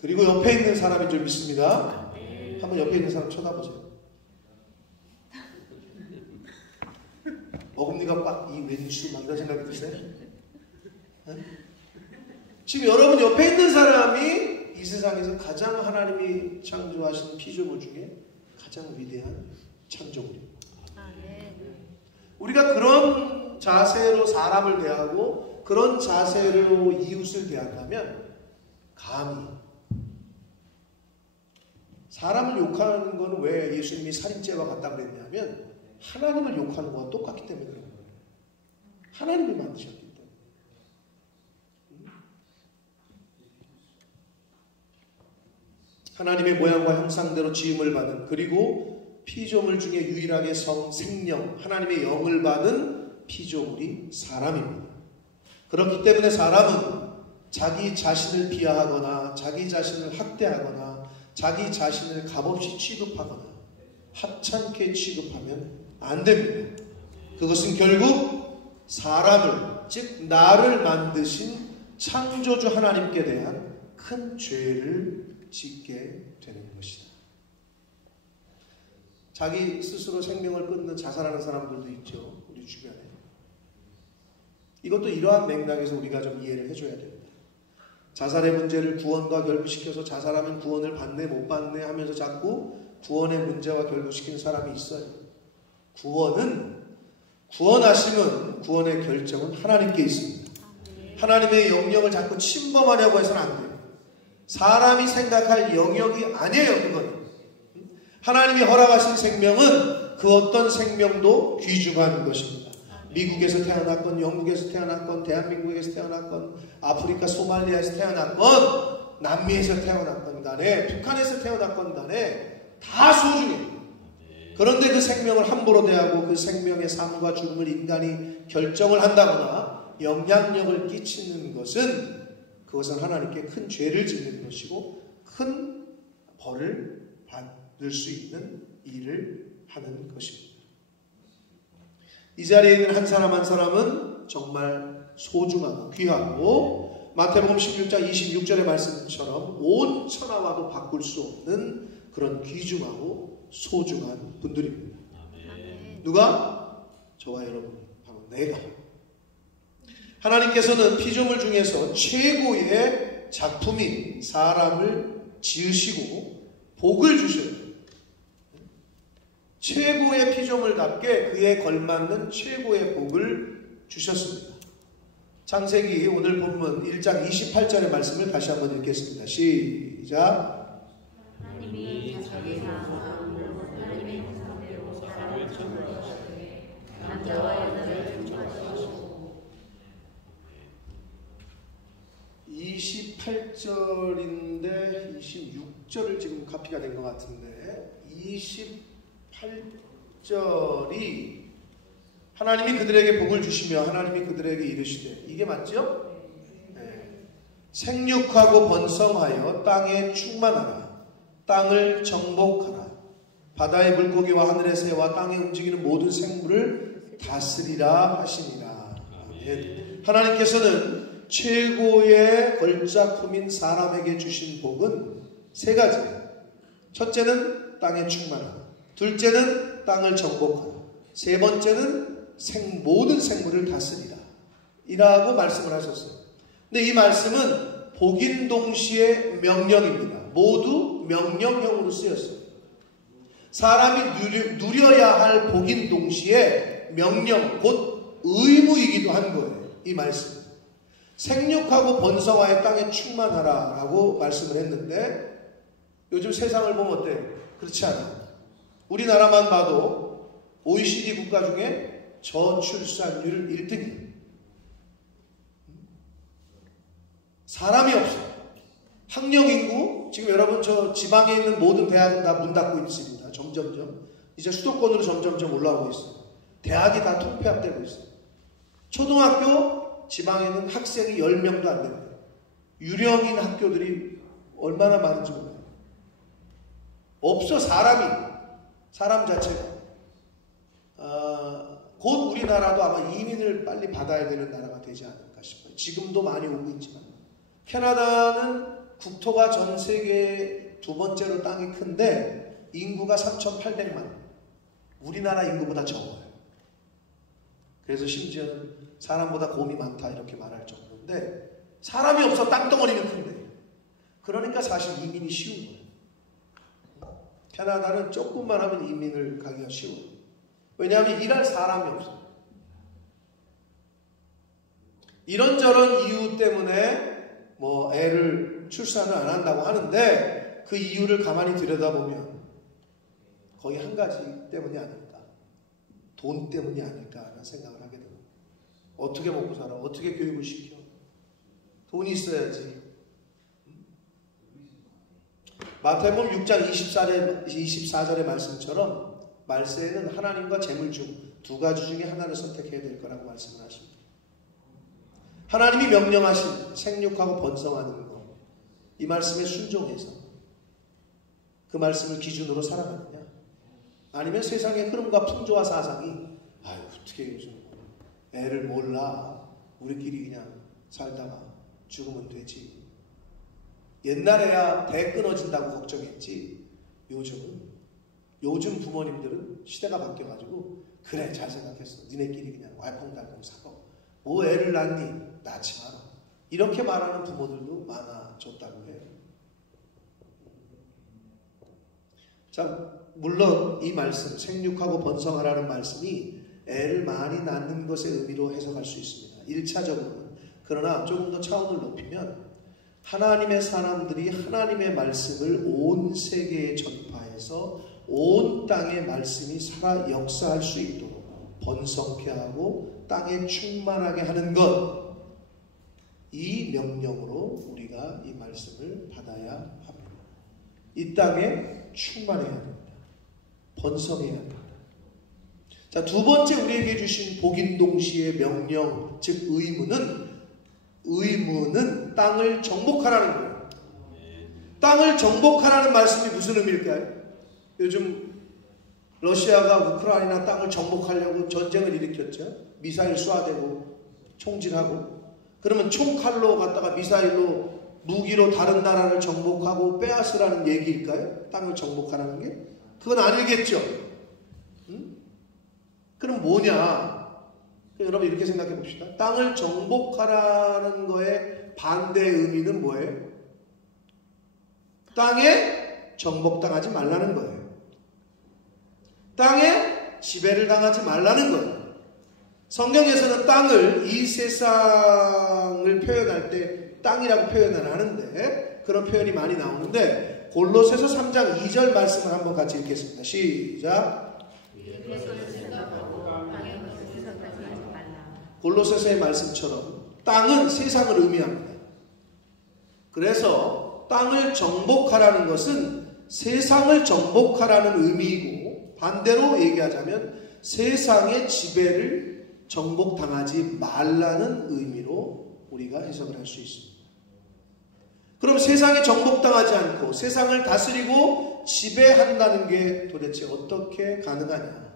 그리고 옆에 있는 사람인 줄 믿습니다. 한번 옆에 있는 사람 쳐다보세요. 어금니가 꽉 이 왼수 막 이런 생각이 드세요? 네? 지금 여러분 옆에 있는 사람이 이 세상에서 가장 하나님이 창조하신 피조물 중에 가장 위대한 창조물입니다. 우리가 그런 자세로 사람을 대하고 그런 자세로 이웃을 대한다면 감히 사람을 욕하는 것은 왜 예수님이 살인죄와 같다고 그랬냐면 하나님을 욕하는 것과 똑같기 때문에 그런 거예요. 하나님이 만드셨기 때문에. 하나님의 모양과 형상대로 지음을 받은 그리고 피조물 중에 유일하게 생명, 하나님의 영을 받은 피조물이 사람입니다. 그렇기 때문에 사람은 자기 자신을 비하하거나 자기 자신을 학대하거나 자기 자신을 값없이 취급하거나 하찮게 취급하면 안 됩니다. 그것은 결국 사람을, 즉 나를 만드신 창조주 하나님께 대한 큰 죄를 짓게 되는 것이다. 자기 스스로 생명을 끊는 자살하는 사람들도 있죠. 우리 주변에. 이것도 이러한 맥락에서 우리가 좀 이해를 해줘야 됩니다. 자살의 문제를 구원과 결부시켜서 자살하면 구원을 받네 못 받네 하면서 자꾸 구원의 문제와 결부시키는 사람이 있어요. 구원하심은 구원의 결정은 하나님께 있습니다. 하나님의 영역을 자꾸 침범하려고 해서는 안 돼요. 사람이 생각할 영역이 아니에요. 그건 하나님이 허락하신 생명은 그 어떤 생명도 귀중한 것입니다. 미국에서 태어났건 영국에서 태어났건 대한민국에서 태어났건 아프리카 소말리아에서 태어났건 남미에서 태어났건 간에 북한에서 태어났건 간에 다 소중해요. 그런데 그 생명을 함부로 대하고 그 생명의 삶과 죽음을 인간이 결정을 한다거나 영향력을 끼치는 것은 그것은 하나님께 큰 죄를 짓는 것이고 큰 벌을 받을 수 있는 일을 하는 것입니다. 이 자리에 있는 한 사람 한 사람은 정말 소중하고 귀하고 마태복음 16장 26절의 말씀처럼 온 천하와도 바꿀 수 없는 그런 귀중하고 소중한 분들입니다. 누가? 저와 여러분, 바로 내가. 하나님께서는 피조물 중에서 최고의 작품인 사람을 지으시고 복을 주셔요. 최고의 피조물답게 그에 걸맞는 최고의 복을 주셨습니다. 창세기 오늘 본문 1장 28절의 말씀을 다시 한번 읽겠습니다. 시작. 하나님이 자기 사람으로 하나님의 형상대로 사람을 창조하시되 남자와 여자를 창조하시고 28절인데 26절을 지금 카피가 된 것 같은데 28절이 하나님이 그들에게 복을 주시며 하나님이 그들에게 이르시되 이게 맞죠? 네. 생육하고 번성하여 땅에 충만하라. 땅을 정복하라. 바다의 물고기와 하늘의 새와 땅에 움직이는 모든 생물을 다스리라 하시니라. 아멘. 하나님께서는 최고의 걸작품인 사람에게 주신 복은 세 가지예요. 첫째는 땅에 충만하라. 둘째는 땅을 정복하라. 세 번째는 모든 생물을 다스리라 이라고 말씀을 하셨어요. 근데 이 말씀은 복인 동시에 명령입니다. 모두 명령형으로 쓰였어요. 사람이 누려야 할 복인 동시에 명령 곧 의무이기도 한 거예요. 이 말씀 생육하고 번성하여 땅에 충만하라 라고 말씀을 했는데 요즘 세상을 보면 어때요? 그렇지 않아요. 우리나라만 봐도 OECD 국가 중에 저출산율 1등이에요. 사람이 없어요. 학령인구 지금 여러분 저 지방에 있는 모든 대학은 다 문 닫고 있습니다. 점점점 이제 수도권으로 점점점 올라오고 있어요. 대학이 다 통폐합되고 있어요. 초등학교 지방에는 학생이 10명도 안 됩니다. 유령인 학교들이 얼마나 많은지 몰라요. 없어. 사람 자체가 곧 우리나라도 아마 이민을 빨리 받아야 되는 나라가 되지 않을까 싶어요. 지금도 많이 오고 있지만 캐나다는 국토가 전 세계 두 번째로 땅이 큰데 인구가 3,800만. 우리나라 인구보다 적어요. 그래서 심지어는 사람보다 곰이 많다 이렇게 말할 정도인데 사람이 없어 땅덩어리는 큰데 그러니까 사실 이민이 쉬운 거예요. 캐나다는 조금만 하면 이민을 가기가 쉬워요. 왜냐하면 일할 사람이 없어요. 이런저런 이유 때문에 뭐 애를 출산을 안 한다고 하는데 그 이유를 가만히 들여다보면 거의 한 가지 때문이 아닐까. 돈 때문이 아닐까 하는 생각을 하게 됩니다. 어떻게 먹고 살아? 어떻게 교육을 시켜? 돈이 있어야지. 마태복음 6장 24절의 말씀처럼 말세에는 하나님과 재물 중 두 가지 중에 하나를 선택해야 될 거라고 말씀을 하십니다. 하나님이 명령하신 생육하고 번성하는 것, 이 말씀에 순종해서 그 말씀을 기준으로 살아가느냐, 아니면 세상의 흐름과 풍조와 사상이 어떻게 요즘 애를 몰라, 우리끼리 그냥 살다가 죽으면 되지, 옛날에야 대 끊어진다고 걱정했지, 요즘 부모님들은 시대가 바뀌어가지고 그래 잘 생각했어, 니네끼리 그냥 알콩달콩 사고 뭐 애를 낳니, 낳지 마라, 이렇게 말하는 부모들도 많아졌다고 해요. 자, 물론 이 말씀 생육하고 번성하라는 말씀이 애를 많이 낳는 것의 의미로 해석할 수 있습니다. 1차적으로는. 그러나 조금 더 차원을 높이면 하나님의 사람들이 하나님의 말씀을 온 세계에 전파해서 온 땅의 말씀이 살아 역사할 수 있도록 번성케 하고 땅에 충만하게 하는 것, 이 명령으로 우리가 이 말씀을 받아야 합니다. 이 땅에 충만해야 됩니다. 번성해야 됩니다. 자, 두 번째 우리에게 주신 복인 동시의 명령, 즉 의무는 땅을 정복하라는 거예요. 땅을 정복하라는 말씀이 무슨 의미일까요? 요즘 러시아가 우크라이나 땅을 정복하려고 전쟁을 일으켰죠. 미사일 쏴대고 총질하고, 그러면 총칼로 갖다가 미사일로 무기로 다른 나라를 정복하고 빼앗으라는 얘기일까요? 땅을 정복하라는 게? 그건 아니겠죠. 그럼 뭐냐? 여러분 이렇게 생각해 봅시다. 땅을 정복하라는 거에 반대의 의미는 뭐예요? 땅에 정복당하지 말라는 거예요. 땅에 지배를 당하지 말라는 거예요. 성경에서는 땅을, 이 세상을 표현할 때 땅이라고 표현을 하는데, 그런 표현이 많이 나오는데, 골로새서 3장 2절 말씀을 한번 같이 읽겠습니다. 시작. 골로새서의 말씀처럼 땅은 세상을 의미합니다. 그래서 땅을 정복하라는 것은 세상을 정복하라는 의미이고, 반대로 얘기하자면 세상의 지배를 정복당하지 말라는 의미로 우리가 해석을 할 수 있습니다. 그럼 세상에 정복당하지 않고 세상을 다스리고 지배한다는 게 도대체 어떻게 가능하냐?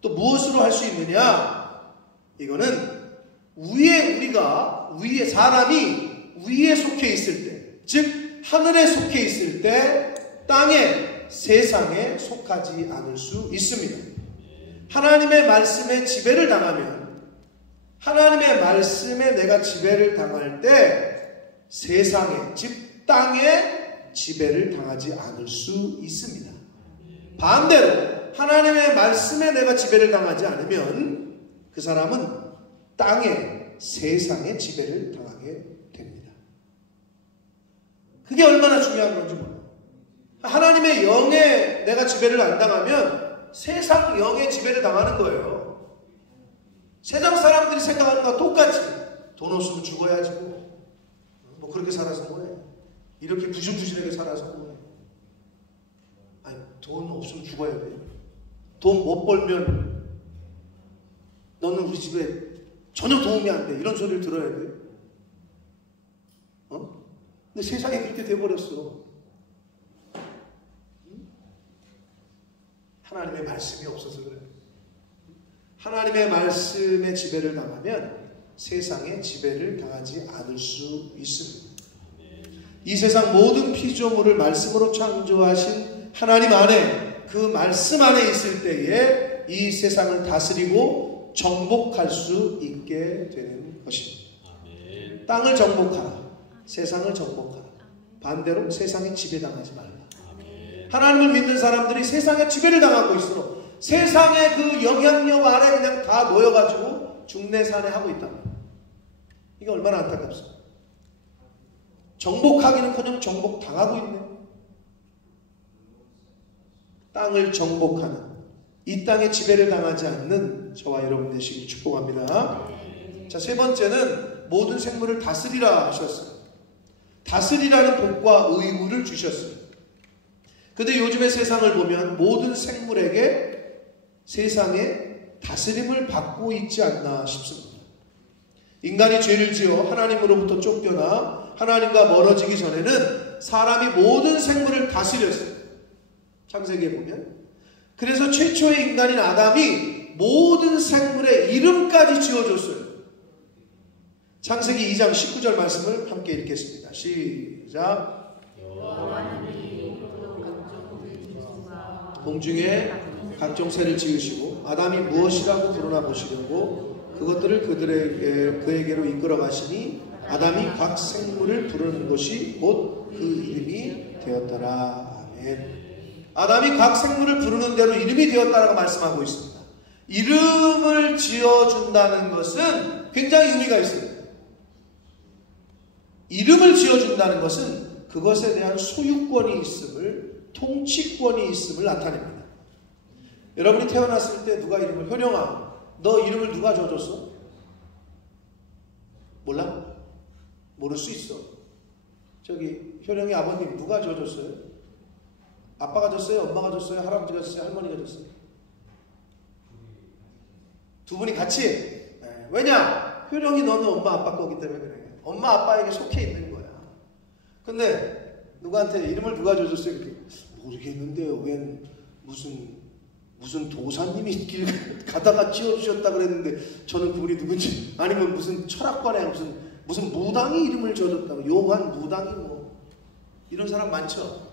또 무엇으로 할 수 있느냐? 이거는 사람이 위에 속해 있을 때, 즉 하늘에 속해 있을 때 땅에, 세상에 속하지 않을 수 있습니다. 하나님의 말씀에 지배를 당하면, 하나님의 말씀에 내가 지배를 당할 때 세상에, 즉 땅에 지배를 당하지 않을 수 있습니다. 반대로 하나님의 말씀에 내가 지배를 당하지 않으면 그 사람은 땅에, 세상에 지배를 당하게 됩니다. 그게 얼마나 중요한 건지 몰라요. 하나님의 영에 내가 지배를 안 당하면 세상 영의 지배를 당하는 거예요. 세상 사람들이 생각하는 거와 똑같이 돈 없으면 죽어야지 뭐 그렇게 살아서 뭐해. 이렇게 부실부실하게 살아서 뭐해. 아니, 돈 없으면 죽어야 돼. 돈 못 벌면 너는 우리 집에 전혀 도움이 안 돼. 이런 소리를 들어야 돼. 근데 세상이 그렇게 돼버렸어. 하나님의 말씀이 없어서 그래. 하나님의 말씀에 지배를 당하면 세상에 지배를 당하지 않을 수 있습니다. 이 세상 모든 피조물을 말씀으로 창조하신 하나님 안에, 그 말씀 안에 있을 때에 이 세상을 다스리고 정복할 수 있게 되는 것입니다. 땅을 정복하라, 세상을 정복하라. 반대로 세상에 지배당하지 말라. 하나님을 믿는 사람들이 세상에 지배를 당하고 있어. 세상의 그 영향력 아래 그냥 다 모여가지고 중내산에 하고 있다. 이게 얼마나 안타깝습니까? 정복하기는커녕 정복당하고 있네. 땅을 정복하는, 이 땅에 지배를 당하지 않는 저와 여러분 되시길 축복합니다. 자, 세 번째는 모든 생물을 다스리라 하셨어요. 다스리라는 복과 의무를 주셨어요. 근데 요즘의 세상을 보면 모든 생물에게 세상에 다스림을 받고 있지 않나 싶습니다. 인간이 죄를 지어 하나님으로부터 쫓겨나 하나님과 멀어지기 전에는 사람이 모든 생물을 다스렸어요. 창세기에 보면. 그래서 최초의 인간인 아담이 모든 생물의 이름까지 지어줬어요. 창세기 2장 19절 말씀을 함께 읽겠습니다. 시작. 공중에 각종 새를 지으시고 아담이 무엇이라고 부르나 보시려고 그것들을 그에게로 이끌어 가시니 아담이 각 생물을 부르는 것이 곧 그 이름이 되었더라. 아멘. 아담이 각 생물을 부르는 대로 이름이 되었다라고 말씀하고 있습니다. 이름을 지어준다는 것은 굉장히 의미가 있습니다. 이름을 지어준다는 것은 그것에 대한 소유권이 있음을, 통치권이 있음을 나타냅니다. 여러분이 태어났을 때 누가 이름을, 효령아, 너 이름을 누가 지어줬어? 몰라? 모를 수 있어. 저기 효령이 아버님 누가 지어줬어요? 아빠가 줬어요? 엄마가 줬어요? 할아버지가 줬어요? 할머니가 줬어요? 두 분이 같이. 네. 왜냐? 효령이 너는 엄마 아빠 거기 때문에 그래. 엄마 아빠에게 속해 있는 거야. 근데 누구한테 이름을 누가 줘줬어요? 이렇게 모르겠는데요. 웬 무슨 도사님이 길 가다가 지어주셨다 그랬는데 저는 그분이 누군지, 아니면 무슨 철학관에 무슨 무당이 이름을 지어줬다고, 요한 무당이 뭐 이런 사람 많죠.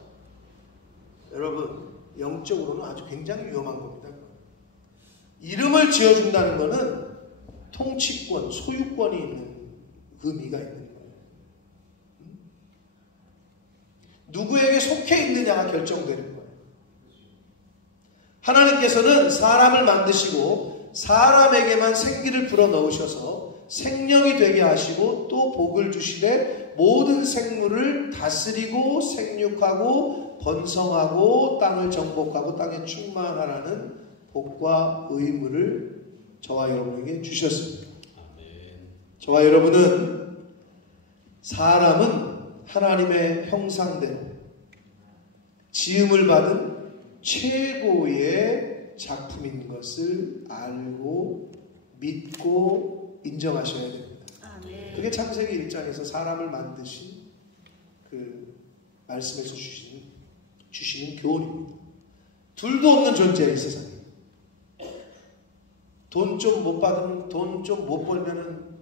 여러분, 영적으로는 아주 굉장히 위험한 겁니다. 이름을 지어준다는 것은 통치권, 소유권이 있는 의미가 있는 거예요. 누구에게 속해 있느냐가 결정되는 거예요. 하나님께서는 사람을 만드시고 사람에게만 생기를 불어넣으셔서 생명이 되게 하시고 또 복을 주시되 모든 생물을 다스리고 생육하고 번성하고 땅을 정복하고 땅에 충만하라는 복과 의무를 저와 여러분에게 주셨습니다. 저와 여러분은 사람은 하나님의 형상대로 지음을 받은 최고의 작품인 것을 알고 믿고 인정하셔야 됩니다. 그게 창세기 1장에서 사람을 만드신 그 말씀에서 주시는 교훈입니다. 둘도 없는 존재야, 이 세상에. 돈 좀 못 받으면, 돈 좀 못 벌면은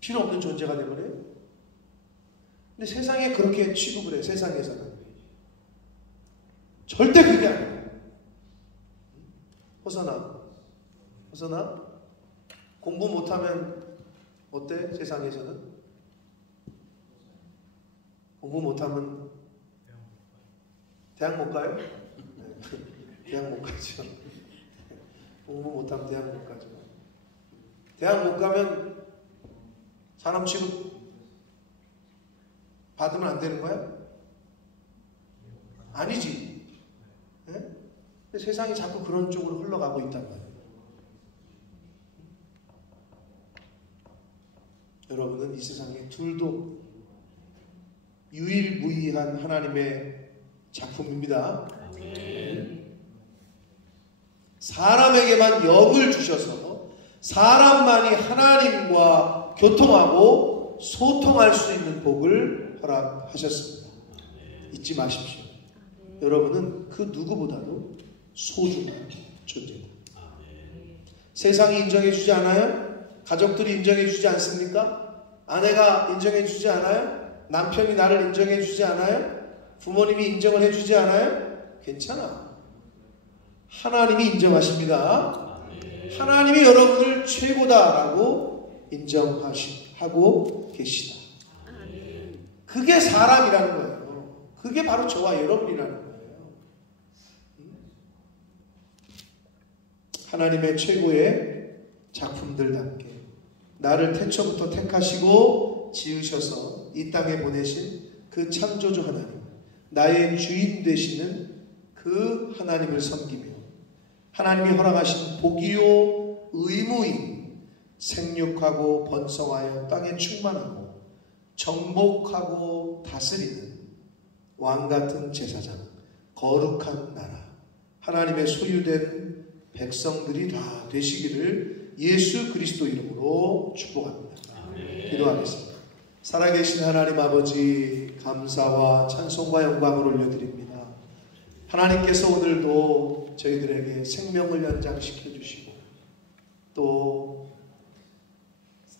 필요 없는 존재가 되버려요. 근데 세상에 그렇게 취급을 해, 세상에서는. 절대 그게 아니에요. 벗어나. 공부 못하면 어때? 세상에서는? 공부 못하면 대학 못 가요? 대학 못 가죠. 공부 못하면 대학 못 가죠. 대학 못 가면 사람 취급 받으면 안 되는 거야? 아니지. 네? 세상이 자꾸 그런 쪽으로 흘러가고 있단 말이에요. 여러분은 이 세상에 둘도 유일무이한 하나님의 작품입니다. 사람에게만 영을 주셔서 사람만이 하나님과 교통하고 소통할 수 있는 복을 허락하셨습니다. 잊지 마십시오. 여러분은 그 누구보다도 소중한 존재다. 세상이 인정해주지 않아요? 가족들이 인정해주지 않습니까? 아내가 인정해주지 않아요? 남편이 나를 인정해주지 않아요? 부모님이 인정을 해주지 않아요? 괜찮아. 하나님이 인정하십니다. 하나님이 여러분을 최고다라고 인정하고 계시다. 그게 사람이라는 거예요. 그게 바로 저와 여러분이라는 거예요. 하나님의 최고의 작품들답게 나를 태초부터 택하시고 지으셔서 이 땅에 보내신 그 창조주 하나님, 나의 주인 되시는 그 하나님을 섬기며 하나님이 허락하신 복이요 의무인 생육하고 번성하여 땅에 충만하고 정복하고 다스리는 왕같은 제사장, 거룩한 나라, 하나님의 소유된 백성들이 다 되시기를 예수 그리스도 이름으로 축복합니다. 기도하겠습니다. 살아계신 하나님 아버지, 감사와 찬송과 영광을 올려드립니다. 하나님께서 오늘도 저희들에게 생명을 연장시켜 주시고 또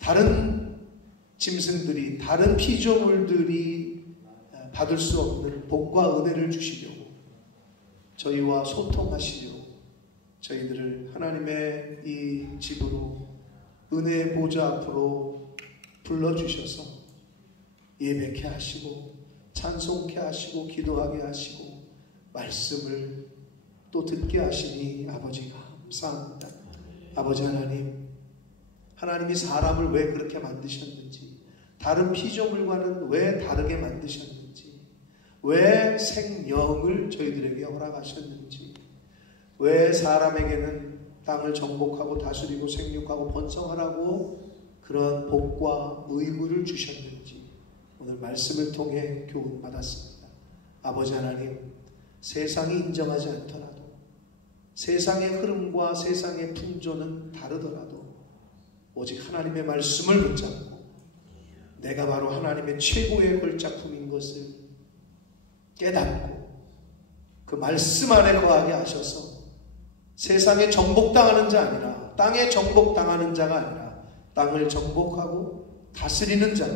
다른 짐승들이, 다른 피조물들이 받을 수 없는 복과 은혜를 주시려고 저희와 소통하시려고 저희들을 하나님의 이 집으로 은혜의 보좌 앞으로 불러주셔서 예배케 하시고 찬송케 하시고 기도하게 하시고 말씀을 또 듣게 하시니 아버지 감사합니다. 아버지 하나님, 하나님이 사람을 왜 그렇게 만드셨는지, 다른 피조물과는 왜 다르게 만드셨는지, 왜 생명을 저희들에게 허락하셨는지, 왜 사람에게는 땅을 정복하고 다스리고 생육하고 번성하라고 그런 복과 의무를 주셨는지 오늘 말씀을 통해 교훈 받았습니다. 아버지 하나님, 세상이 인정하지 않더라도, 세상의 흐름과 세상의 풍조는 다르더라도 오직 하나님의 말씀을 붙잡고 내가 바로 하나님의 최고의 걸작품인 것을 깨닫고 그 말씀 안에 거하게 하셔서 세상에 정복당하는 자 아니라, 땅에 정복당하는 자가 아니라 땅을 정복하고 다스리는 자,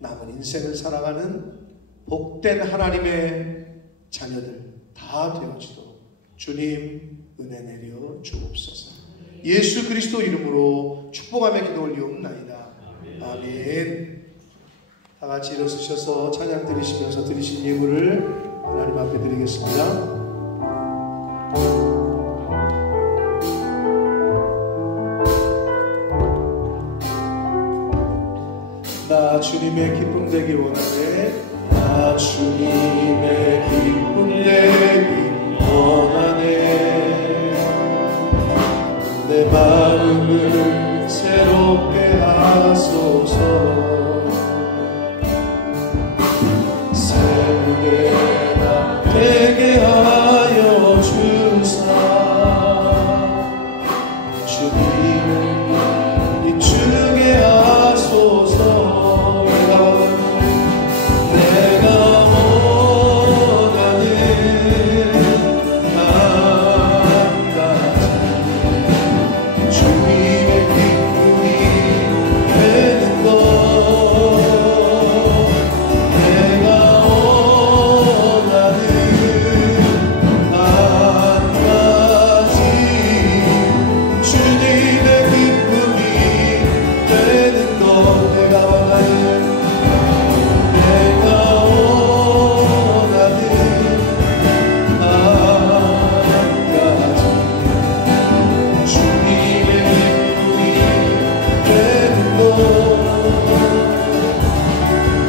남은 인생을 살아가는 복된 하나님의 자녀들 다 되어지도록 주님 은혜 내려 주옵소서. 예수 그리스도 이름으로 축복하며 기도 올리옵나이다. 아멘. 다 같이 일어서셔서 찬양 드리시면서 드리신 예물을 하나님 앞에 드리겠습니다. 나 주님의 기쁨 되길 원하네. 나 주님의 기쁨 되길 원하네. 내 마음을 새롭게 하소서. 새 무대가 되게 하여 주사. 주님을 이추게 하소서. 내가 원하는 한 가지 주님의 기쁨이 되는 것. 내가 원하는 한 가지 주님의 기쁨이 되는 것.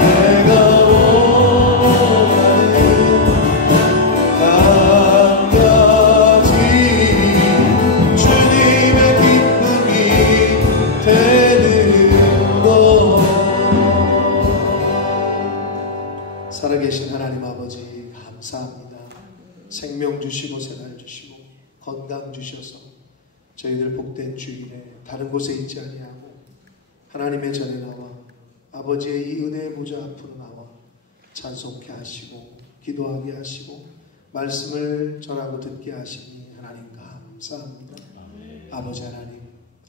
내가 원하는 살아계신 하나님 아버지 감사합니다. 생명 주시고 새날 주시고 건강 주셔서 저희들 복된 주일에 다른 곳에 있지 아니하고 하나님의 전에 나와 아버지의 이 은혜의 보좌 앞으로 나와 찬송케 하시고 기도하게 하시고 말씀을 전하고 듣게 하시니 하나님 감사합니다. 아버지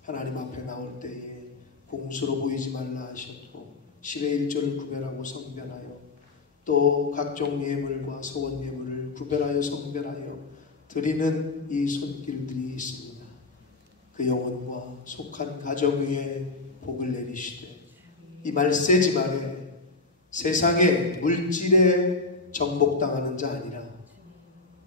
하나님 앞에 나올 때에 공수로 보이지 말라 하셨고 10의 1조를 구별하고 성별하여 또 각종 예물과 소원 예물을 구별하여 성별하여 드리는 이 손길들이 있습니다. 그 영혼과 속한 가정 위에 복을 내리시되 이 말세지 말에 세상의 물질에 정복당하는 자 아니라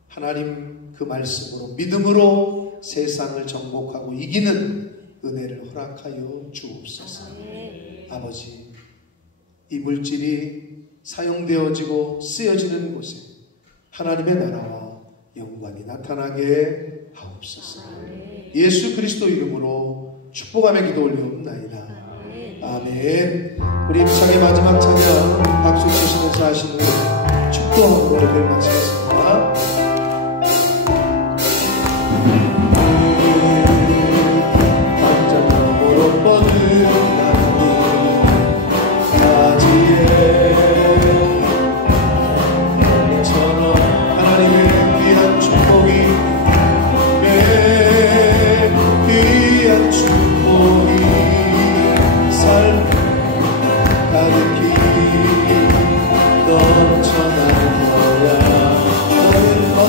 하나님 그 말씀으로 믿음으로 세상을 정복하고 이기는 은혜를 허락하여 주옵소서. 아버지, 이 물질이 사용되어지고 쓰여지는 곳에 하나님의 나라와 영광이 나타나게 하옵소서. 예수 그리스도 이름으로 축복하며 기도 올리옵나이다. 아멘. 우리 입창의 마지막 찬양 박수 치시면서 하시는 축도하고 예배를 마치겠습니다. 반짝함으로 뻗은 나무 가지에 가득히 넘쳐날 거야. 너는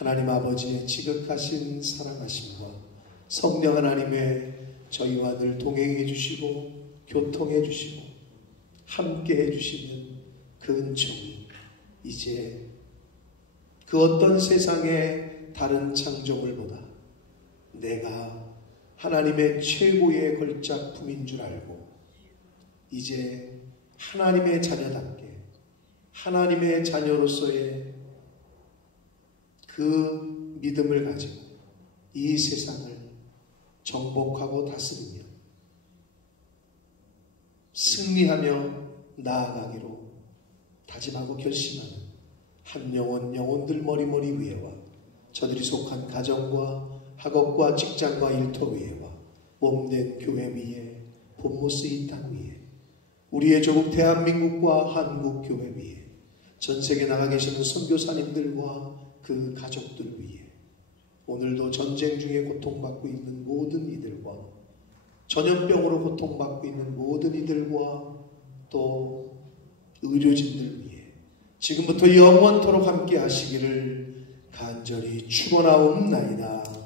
하나님 아버지의 지극하신 사랑하심과 성령 하나님의 저희와 늘 동행해 주시고 교통해 주시고 함께 해 주시는 그 은총이 이제 그 어떤 세상의 다른 창조물보다 내가 하나님의 최고의 걸작품인 줄 알고 이제 하나님의 자녀답게 하나님의 자녀로서의 그 믿음을 가지고 이 세상을 정복하고 다스리며 승리하며 나아가기로 다짐하고 결심하는 한 영혼들 머리머리 위에와 저들이 속한 가정과 학업과 직장과 일터 위에와 몸된 교회 위에 본모스 이 땅 위에 우리의 조국 대한민국과 한국 교회 위에 전세계 나가 계시는 선교사님들과 그 가족들 위에 오늘도 전쟁 중에 고통받고 있는 모든 이들과 전염병으로 고통받고 있는 모든 이들과 또 의료진들 위해 지금부터 영원토록 함께 하시기를 간절히 축원하옵나이다.